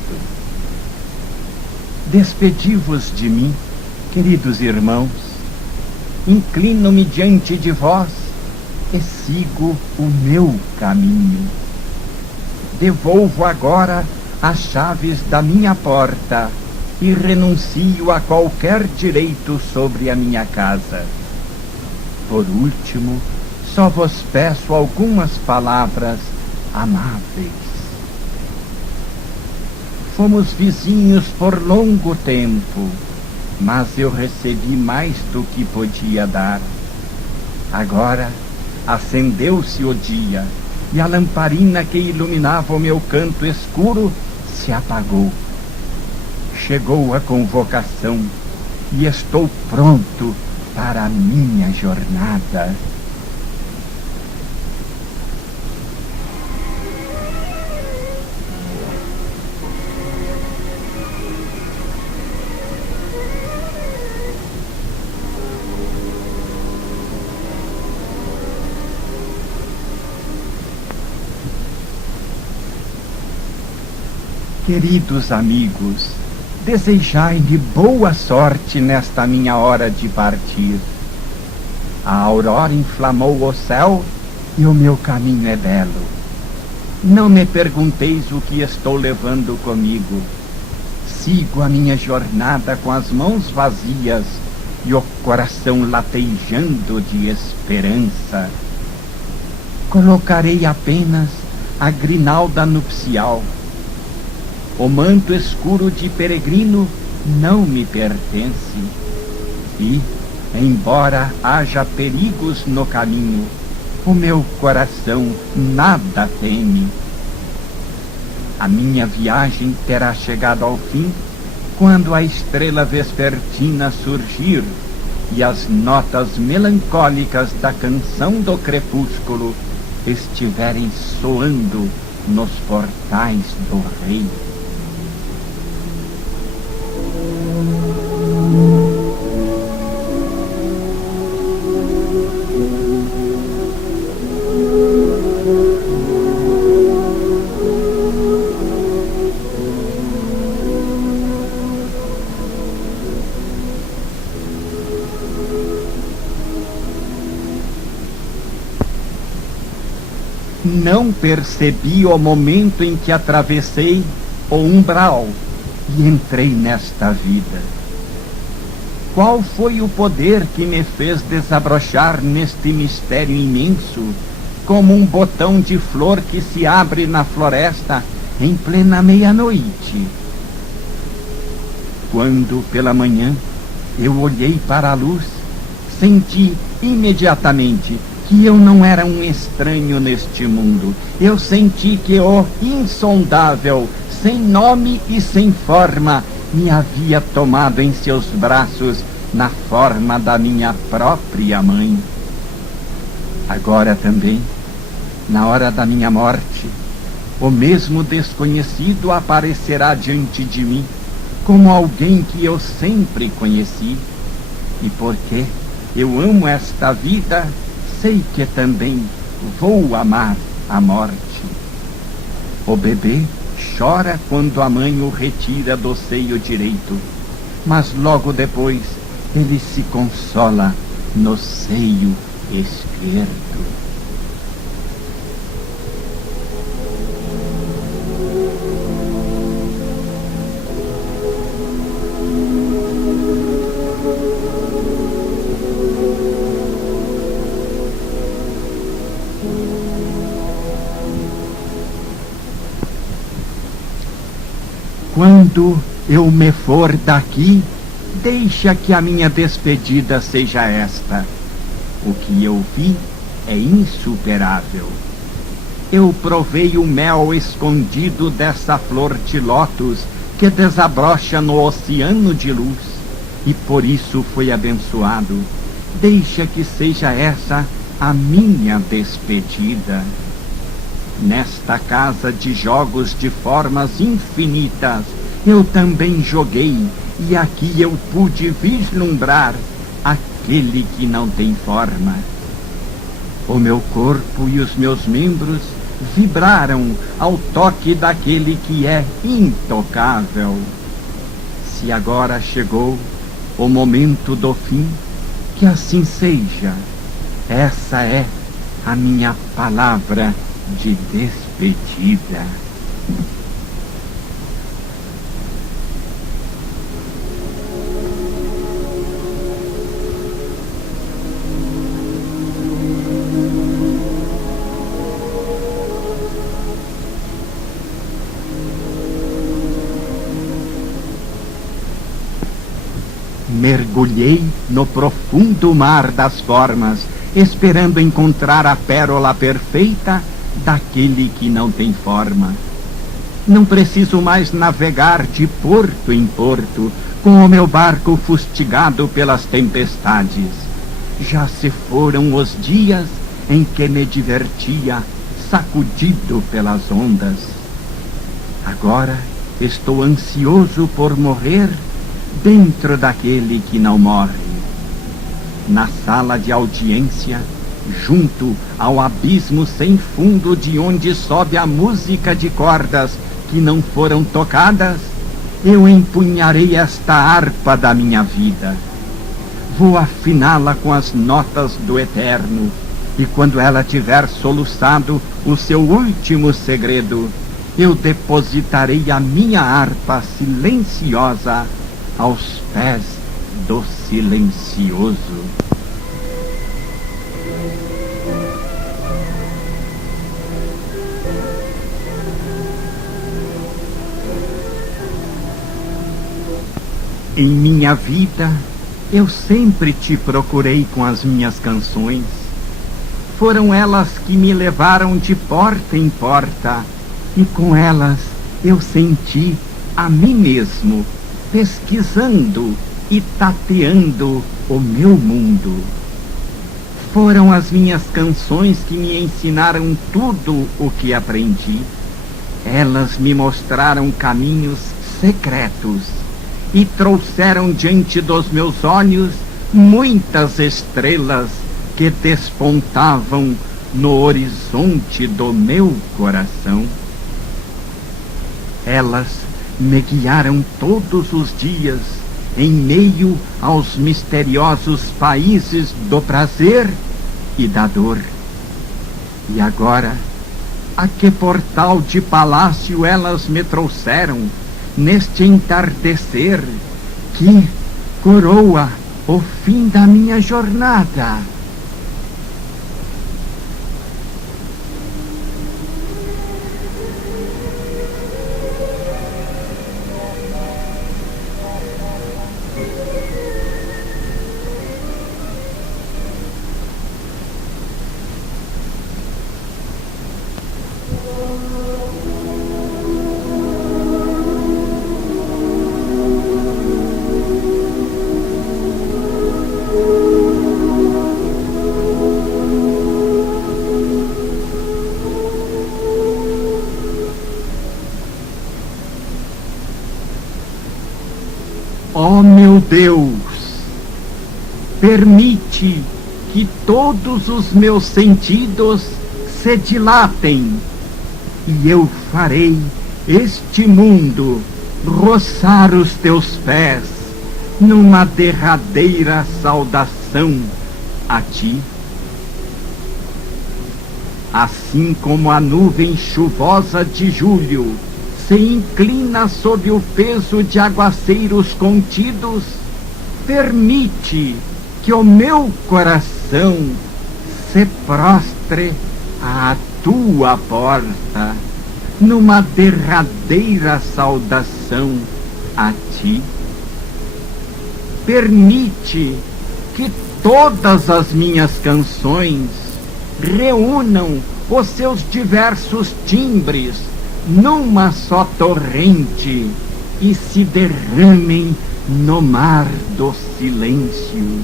Despedi-vos de mim, queridos irmãos. Inclino-me diante de vós e sigo o meu caminho. Devolvo agora as chaves da minha porta e renuncio a qualquer direito sobre a minha casa. Por último, só vos peço algumas palavras amáveis. Fomos vizinhos por longo tempo, mas eu recebi mais do que podia dar. Agora acendeu-se o dia e a lamparina que iluminava o meu canto escuro se apagou. Chegou a convocação e estou pronto para a minha jornada. Queridos amigos, desejai-me boa sorte nesta minha hora de partir. A aurora inflamou o céu e o meu caminho é belo. Não me pergunteis o que estou levando comigo. Sigo a minha jornada com as mãos vazias e o coração latejando de esperança. Colocarei apenas a grinalda nupcial. O manto escuro de peregrino não me pertence. E, embora haja perigos no caminho, o meu coração nada teme. A minha viagem terá chegado ao fim quando a estrela vespertina surgir e as notas melancólicas da canção do crepúsculo estiverem soando nos portais do rei. Não percebi o momento em que atravessei o umbral e entrei nesta vida. Qual foi o poder que me fez desabrochar neste mistério imenso, como um botão de flor que se abre na floresta em plena meia-noite? Quando, pela manhã, eu olhei para a luz, senti imediatamente que eu não era um estranho neste mundo. Eu senti que o insondável, sem nome e sem forma, me havia tomado em seus braços na forma da minha própria mãe. Agora também, na hora da minha morte, o mesmo desconhecido aparecerá diante de mim como alguém que eu sempre conheci. E porque eu amo esta vida, sei que também vou amar a morte. O bebê chora quando a mãe o retira do seio direito, mas logo depois ele se consola no seio esquerdo. Quando eu me for daqui, deixa que a minha despedida seja esta. O que eu vi é insuperável. Eu provei o mel escondido dessa flor de lótus que desabrocha no oceano de luz, e por isso fui abençoado. Deixa que seja essa a minha despedida. Nesta casa de jogos de formas infinitas, eu também joguei, e aqui eu pude vislumbrar aquele que não tem forma. O meu corpo e os meus membros vibraram ao toque daquele que é intocável. Se agora chegou o momento do fim, que assim seja. Essa é a minha palavra de despedida. Mergulhei no profundo mar das formas, esperando encontrar a pérola perfeita daquele que não tem forma. Não preciso mais navegar de porto em porto, com o meu barco fustigado pelas tempestades. Já se foram os dias em que me divertia, sacudido pelas ondas. Agora estou ansioso por morrer dentro daquele que não morre. Na sala de audiência, junto ao abismo sem fundo de onde sobe a música de cordas que não foram tocadas, eu empunharei esta harpa da minha vida. Vou afiná-la com as notas do eterno, e quando ela tiver soluçado o seu último segredo, eu depositarei a minha harpa silenciosa aos pés do silencioso. Em minha vida, eu sempre te procurei com as minhas canções. Foram elas que me levaram de porta em porta, e com elas eu senti a mim mesmo, pesquisando e tateando o meu mundo. Foram as minhas canções que me ensinaram tudo o que aprendi. Elas me mostraram caminhos secretos e trouxeram diante dos meus olhos muitas estrelas que despontavam no horizonte do meu coração. Elas me guiaram todos os dias em meio aos misteriosos países do prazer e da dor. E agora, a que portal de palácio elas me trouxeram neste entardecer que coroa o fim da minha jornada? Ó meu Deus, permite que todos os meus sentidos se dilatem, e eu farei este mundo roçar os teus pés numa derradeira saudação a ti. Assim como a nuvem chuvosa de julho se inclina sob o peso de aguaceiros contidos, permite que o meu coração se prostre à tua porta. numa derradeira saudação a ti. Permite que todas as minhas canções reúnam os seus diversos timbres numa só torrente e se derramem no mar do silêncio,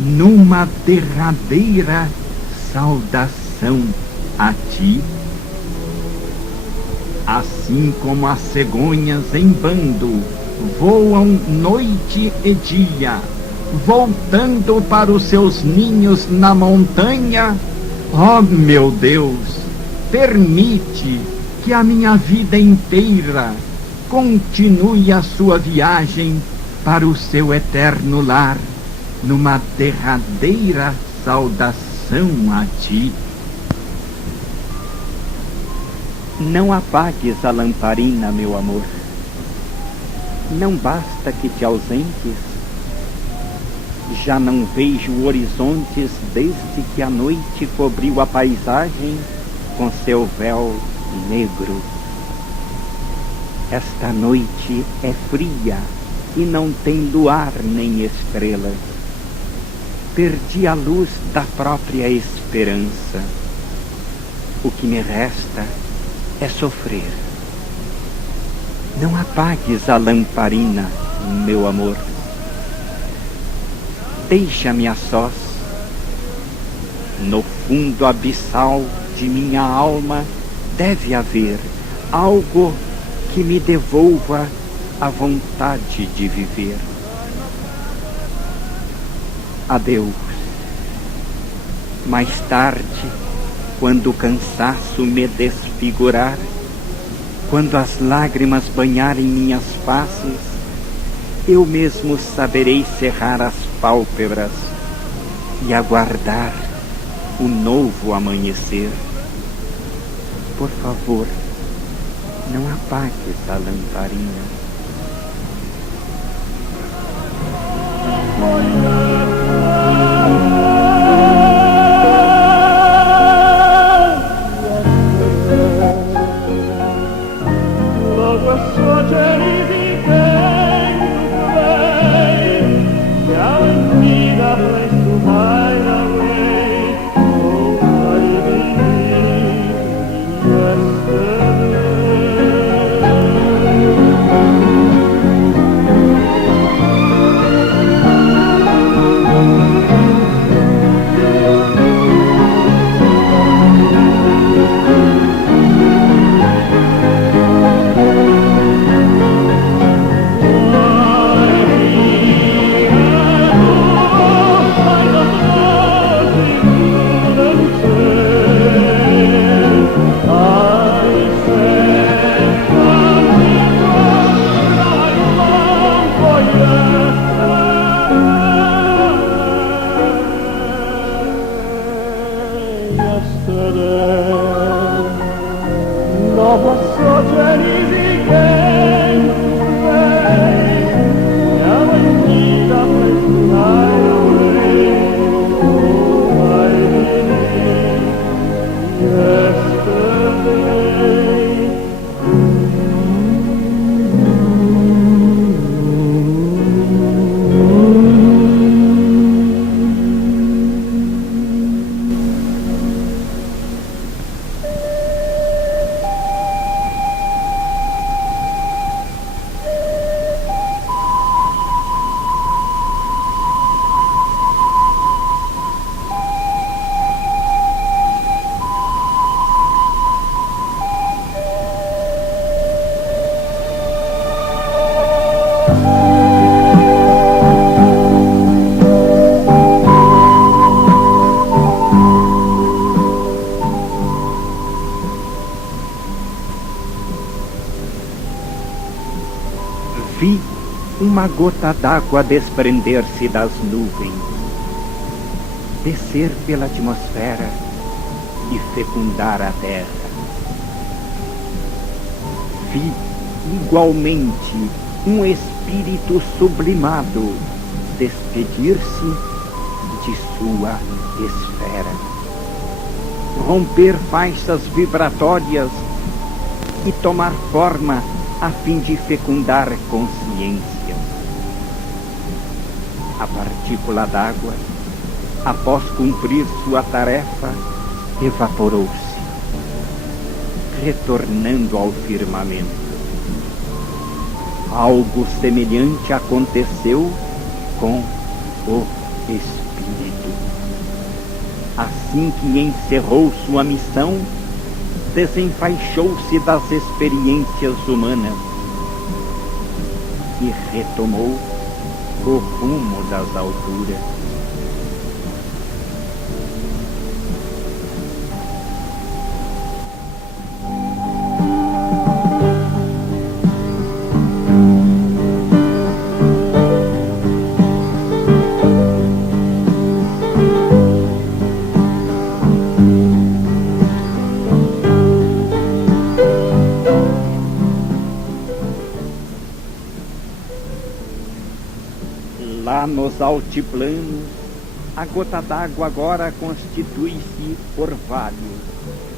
numa derradeira saudação a ti. Assim como as cegonhas em bando voam noite e dia, voltando para os seus ninhos na montanha, ó meu Deus, permite que a minha vida inteira continue a sua viagem para o seu eterno lar, numa derradeira saudação a ti. Não apagues a lamparina, meu amor. Não basta que te ausentes. Já não vejo horizontes desde que a noite cobriu a paisagem com seu véu negro. Esta noite é fria e não tem luar nem estrelas. Perdi a luz da própria esperança. O que me resta é sofrer. Não apagues a lamparina, meu amor. Deixa-me a sós. No fundo abissal de minha alma deve haver algo que me devolva a vontade de viver. Adeus. Mais tarde, quando o cansaço me desfigurar, quando as lágrimas banharem minhas faces, eu mesmo saberei cerrar as pálpebras e aguardar o novo amanhecer. Por favor, não apagues a lamparina. Vi uma gota d'água desprender-se das nuvens, descer pela atmosfera e fecundar a terra. Vi igualmente um espírito sublimado despedir-se de sua esfera, romper faixas vibratórias e tomar forma a fim de fecundar consciências. A partícula d'água, após cumprir sua tarefa, evaporou-se, retornando ao firmamento. Algo semelhante aconteceu com o Espírito. Assim que encerrou sua missão, desenfaixou-se das experiências humanas e retomou o rumo das alturas. Lá nos altiplanos, a gota d'água agora constitui-se orvalho,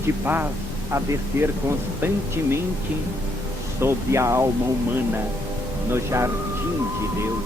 de paz a descer constantemente sobre a alma humana no jardim de Deus.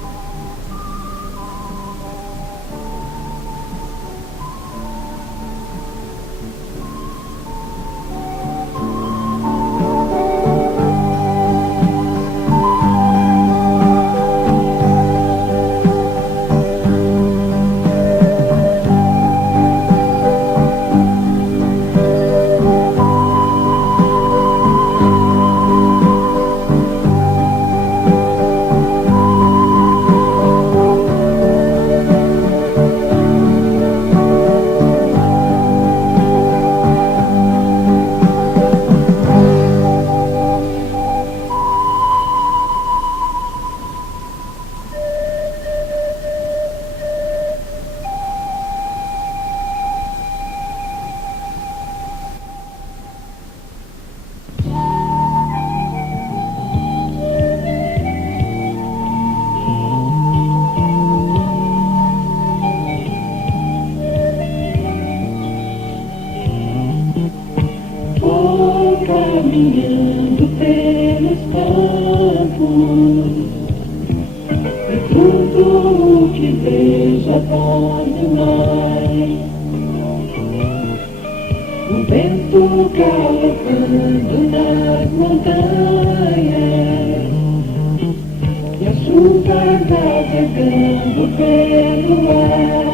Caminhando pelos campos, e tudo o que vejo atrás demais. O vento galopando nas montanhas e a chuva navegando pelo ar.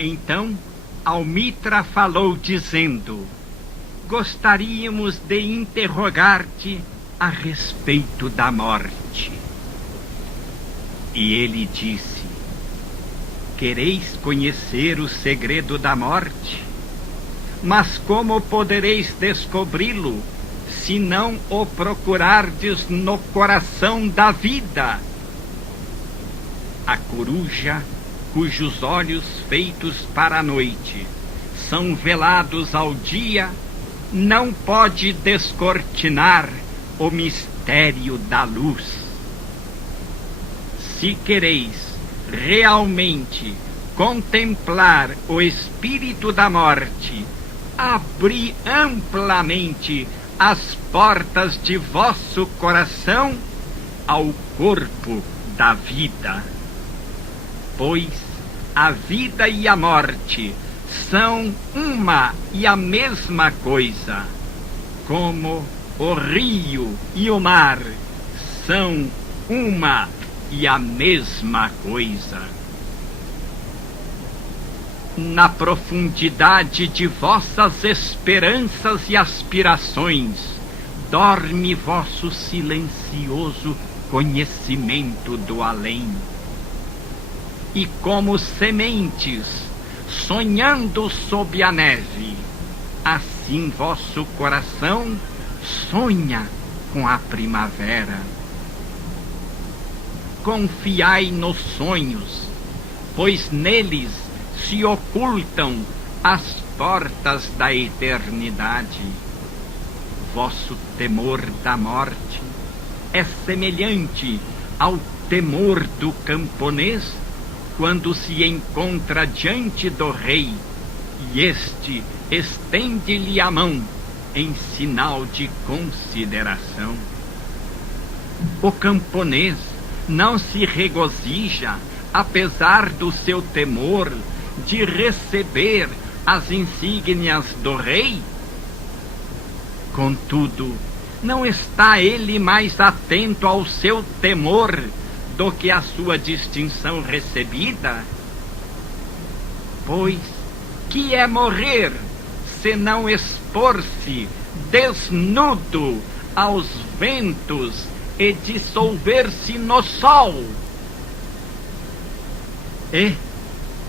Então, Almitra falou dizendo: gostaríamos de interrogar-te a respeito da morte. E ele disse: quereis conhecer o segredo da morte? Mas como podereis descobri-lo se não o procurardes no coração da vida. A coruja, cujos olhos feitos para a noite são velados ao dia, não pode descortinar o mistério da luz. Se quereis realmente contemplar o espírito da morte, abri amplamente as portas de vosso coração ao corpo da vida. Pois a vida e a morte são uma e a mesma coisa, como o rio e o mar são uma e a mesma coisa. Na profundidade de vossas esperanças e aspirações, dorme vosso silencioso conhecimento do além. E como sementes, sonhando sob a neve, assim vosso coração sonha com a primavera. Confiai nos sonhos, pois neles se ocultam as portas da eternidade. Vosso temor da morte é semelhante ao temor do camponês quando se encontra diante do rei e este estende-lhe a mão em sinal de consideração. O camponês não se regozija, apesar do seu temor, de receber as insígnias do rei? Contudo, não está ele mais atento ao seu temor do que à sua distinção recebida? Pois, que é morrer, se não expor-se desnudo aos ventos e dissolver-se no sol? E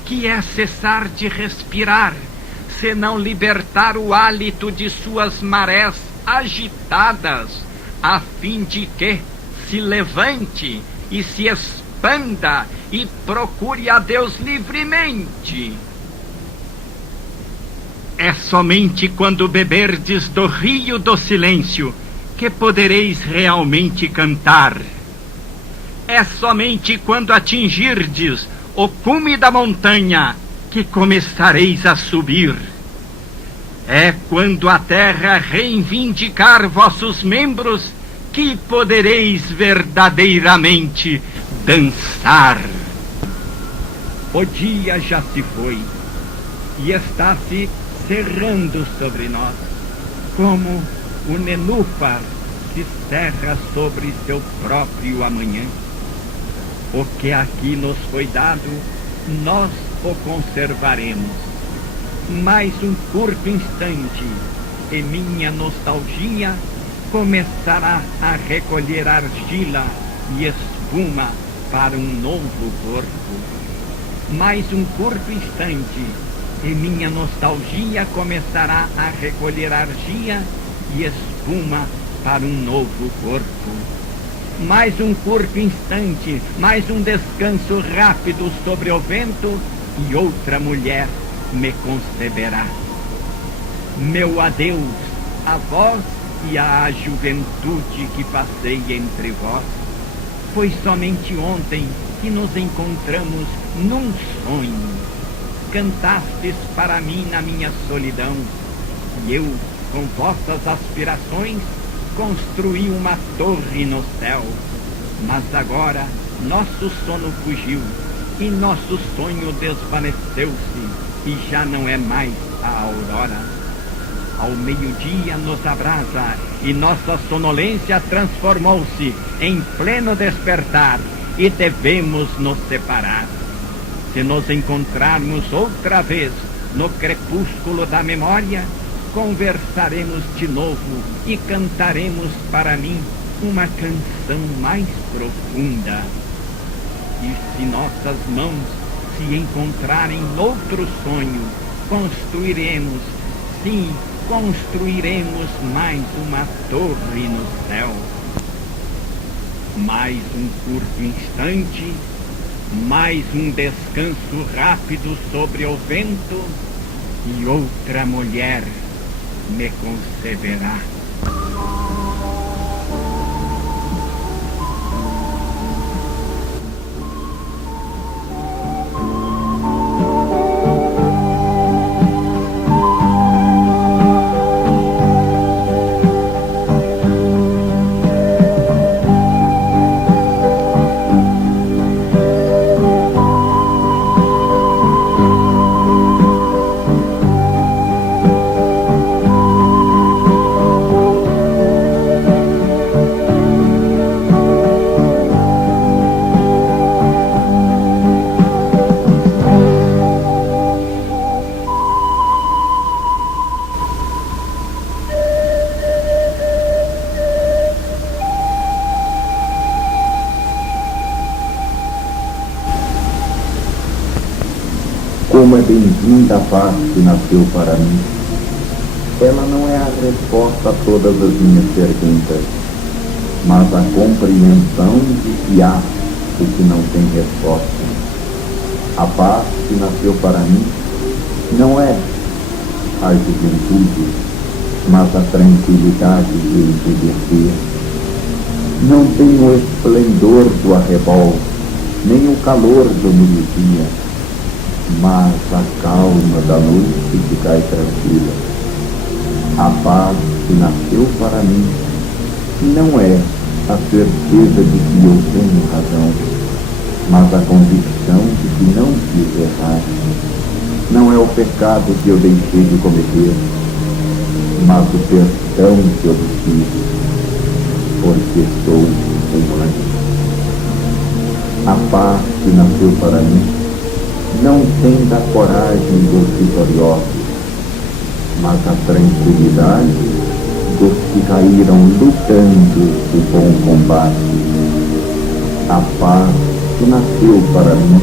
que é cessar de respirar, se não libertar o hálito de suas marés agitadas, a fim de que se levante e se expanda e procure a Deus livremente? É somente quando beberdes do rio do silêncio que podereis realmente cantar. É somente quando atingirdes o cume da montanha que começareis a subir. É quando a terra reivindicar vossos membros que podereis verdadeiramente dançar. O dia já se foi e está se cerrando sobre nós, como o nenúfar se cerra sobre seu próprio amanhã. O que aqui nos foi dado, nós o conservaremos. Mais um curto instante, e minha nostalgia começará a recolher argila e espuma para um novo corpo. Mais um curto instante, e minha nostalgia começará a recolher argila e espuma para um novo corpo. Mais um curto instante, mais um descanso rápido sobre o vento, e outra mulher me conceberá. Meu adeus a vós e à juventude que passei entre vós. Foi somente ontem que nos encontramos num sonho. Cantastes para mim na minha solidão, e eu, com vossas aspirações, construí uma torre no céu. Mas agora nosso sono fugiu e nosso sonho desvaneceu-se e já não é mais a aurora. Ao meio-dia nos abrasa e nossa sonolência transformou-se em pleno despertar e devemos nos separar. Se nos encontrarmos outra vez no crepúsculo da memória, conversaremos de novo e cantaremos para mim uma canção mais profunda. E se nossas mãos se encontrarem noutro sonho, construiremos, sim, construiremos mais uma torre no céu. Mais um curto instante, mais um descanso rápido sobre o vento, e outra mulher me conceberá. Como é bem-vinda a paz que nasceu para mim. Ela não é a resposta a todas as minhas perguntas, mas a compreensão de que há o que não tem resposta. A paz que nasceu para mim não é a juventude, mas a tranquilidade de envelhecer. Não tem o esplendor do arrebol, nem o calor do meio-dia, mas a calma da noite que cai tranquila. A paz que nasceu para mim não é a certeza de que eu tenho razão, mas a convicção de que não fiz errar. Não é o pecado que eu deixei de cometer, mas o perdão que eu fiz, porque sou humano. A paz que nasceu para mim não tem da coragem dos vitoriosos, mas a tranquilidade dos que caíram lutando o bom combate. A paz que nasceu para mim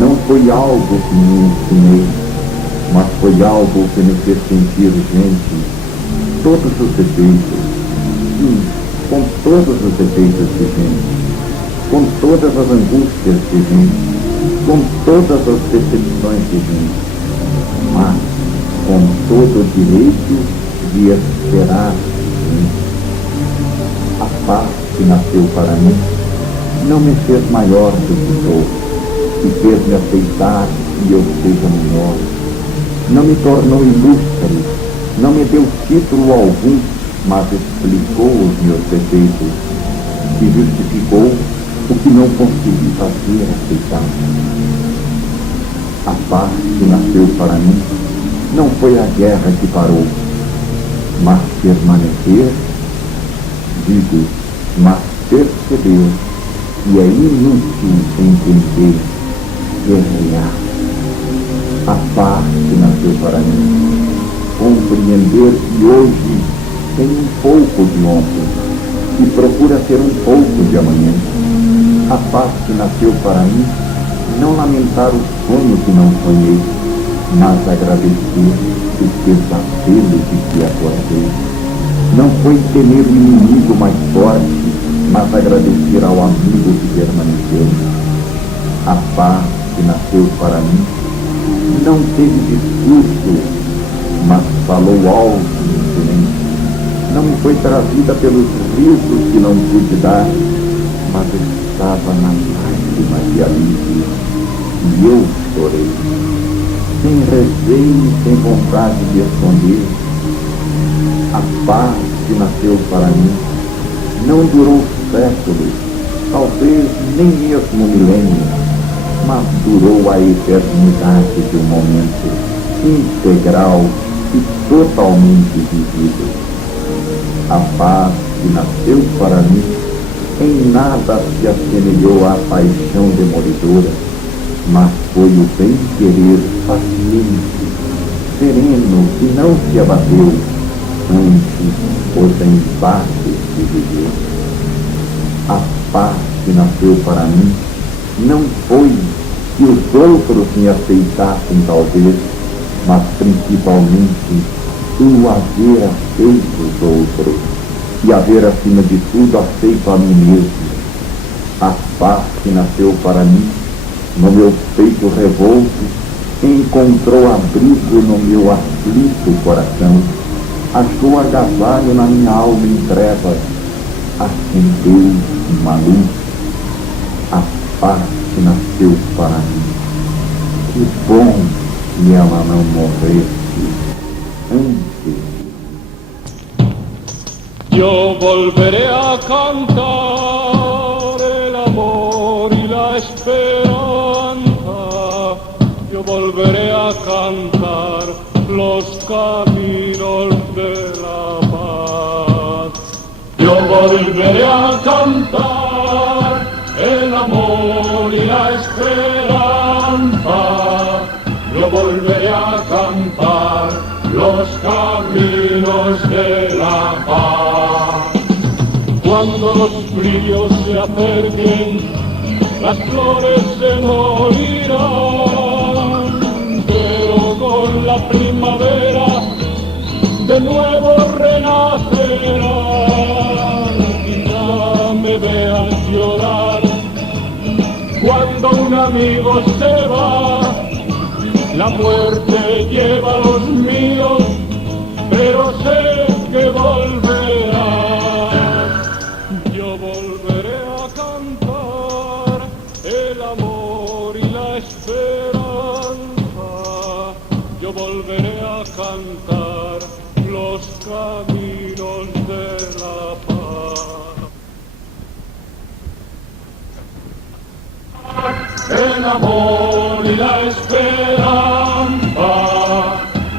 não foi algo que me ensinei, mas foi algo que me fez sentir gente, todos os defeitos, sim, com todos os defeitos de gente, com todas as angústias de gente, com todas as decepções de gente, mas com todo o direito de esperar gente. A paz que nasceu para mim não me fez maior do que sou, e fez-me aceitar que eu seja menor. Não me tornou ilustre, não me deu título algum, mas explicou os meus defeitos e justificou o que não consegui fazer aceitar. A paz que nasceu para mim não foi a guerra que parou, mas permanecer, digo, mas perceber que é inútil entender, guerrear. A paz que nasceu para mim, compreender que hoje tem um pouco de ontem e procura ter um pouco de amanhã. A paz que nasceu para mim, não lamentar o sonho que não sonhei, mas agradecer o desafio de que acordei. Não foi temer o inimigo mais forte, mas agradecer ao amigo que permaneceu. A paz que nasceu para mim, não teve discurso, mas falou alto em silêncio. Não me foi trazida pelos risos que não pude dar, mas estava na lágrima de alívio, e eu chorei, sem receio, sem vontade de esconder. A paz que nasceu para mim não durou séculos, talvez nem mesmo milênios, mas durou a eternidade de um momento integral e totalmente vivido. A paz que nasceu para mim em nada se assemelhou à paixão demolidora, mas foi o bem-querer paciente, sereno, que não se abateu ante os embates de viver. A paz que nasceu para mim não foi que os outros me aceitassem talvez, mas principalmente o haver aceito os outros e haver, acima de tudo, aceito a mim mesmo. A paz que nasceu para mim, no meu peito revolto, encontrou abrigo no meu aflito coração, achou agasalho na minha alma em trevas, acendeu uma luz. A paz que nasceu para mim, que bom que ela não morresse antes. Yo volveré a cantar el amor y la esperanza. Yo volveré a cantar los caminos de la paz. Yo volveré a cantar el amor y la esperanza. Yo volveré a cantar los caminos de la paz. Cuando los fríos se acerquen, las flores se morirán, pero con la primavera de nuevo renacerán. Quizá me veas llorar cuando un amigo se va. La muerte lleva a los míos, pero sé que volverá. Yo volveré a cantar el amor y la esperanza. Yo volveré a cantar los caminos de la paz. El amor y la esperanza,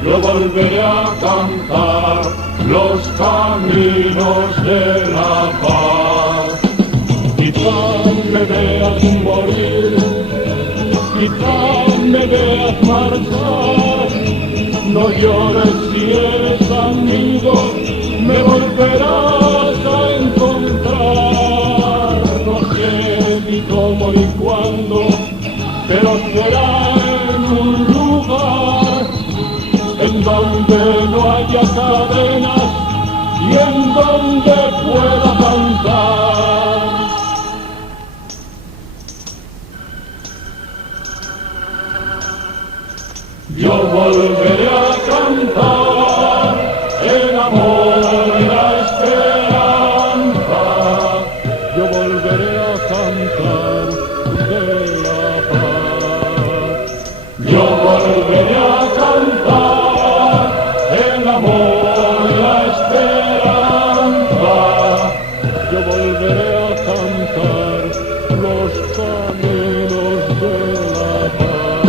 yo volveré a cantar los caminos de la paz. Quizá me veas morir, quizá me veas marchar, no llores si eres amigo, me volverás a encontrar. No sé ni cómo ni cuándo, pero será en un lugar en donde no haya cadenas y en donde pueda cantar. Yo volveré a cantar el amor y la esperanza. Yo volveré a cantar de la paz. Yo volveré a cantar el amor y la esperanza. Yo volveré a cantar los caminos de la paz.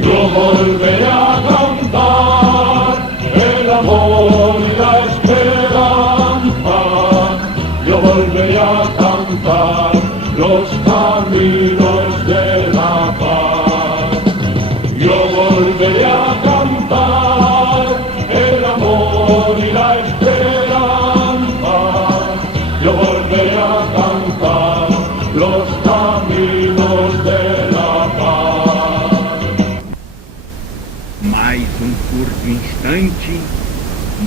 Yo volveré a cantar el amor y la esperanza. Yo volveré a cantar los caminos de la paz. Yo volveré a cantar el amor y la esperanza. Yo volveré a cantar los caminos de la paz. Mais curto instante,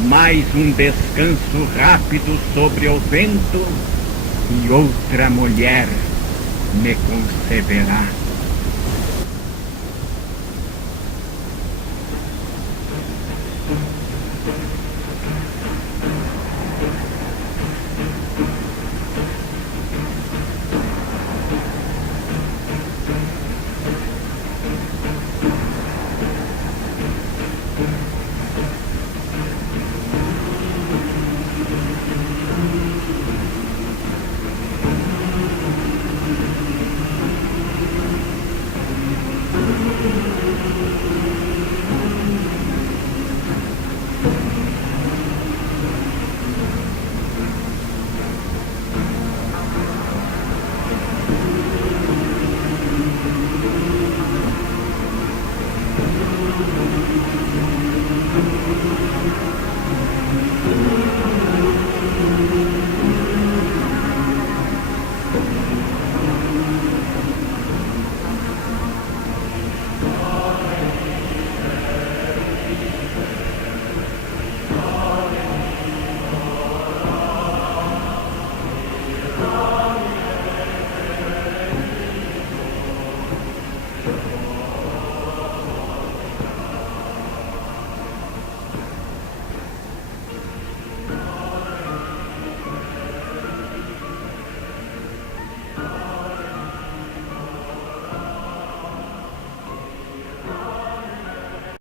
mais descanso rápido sobre o vento, e outra mulher me conceberá.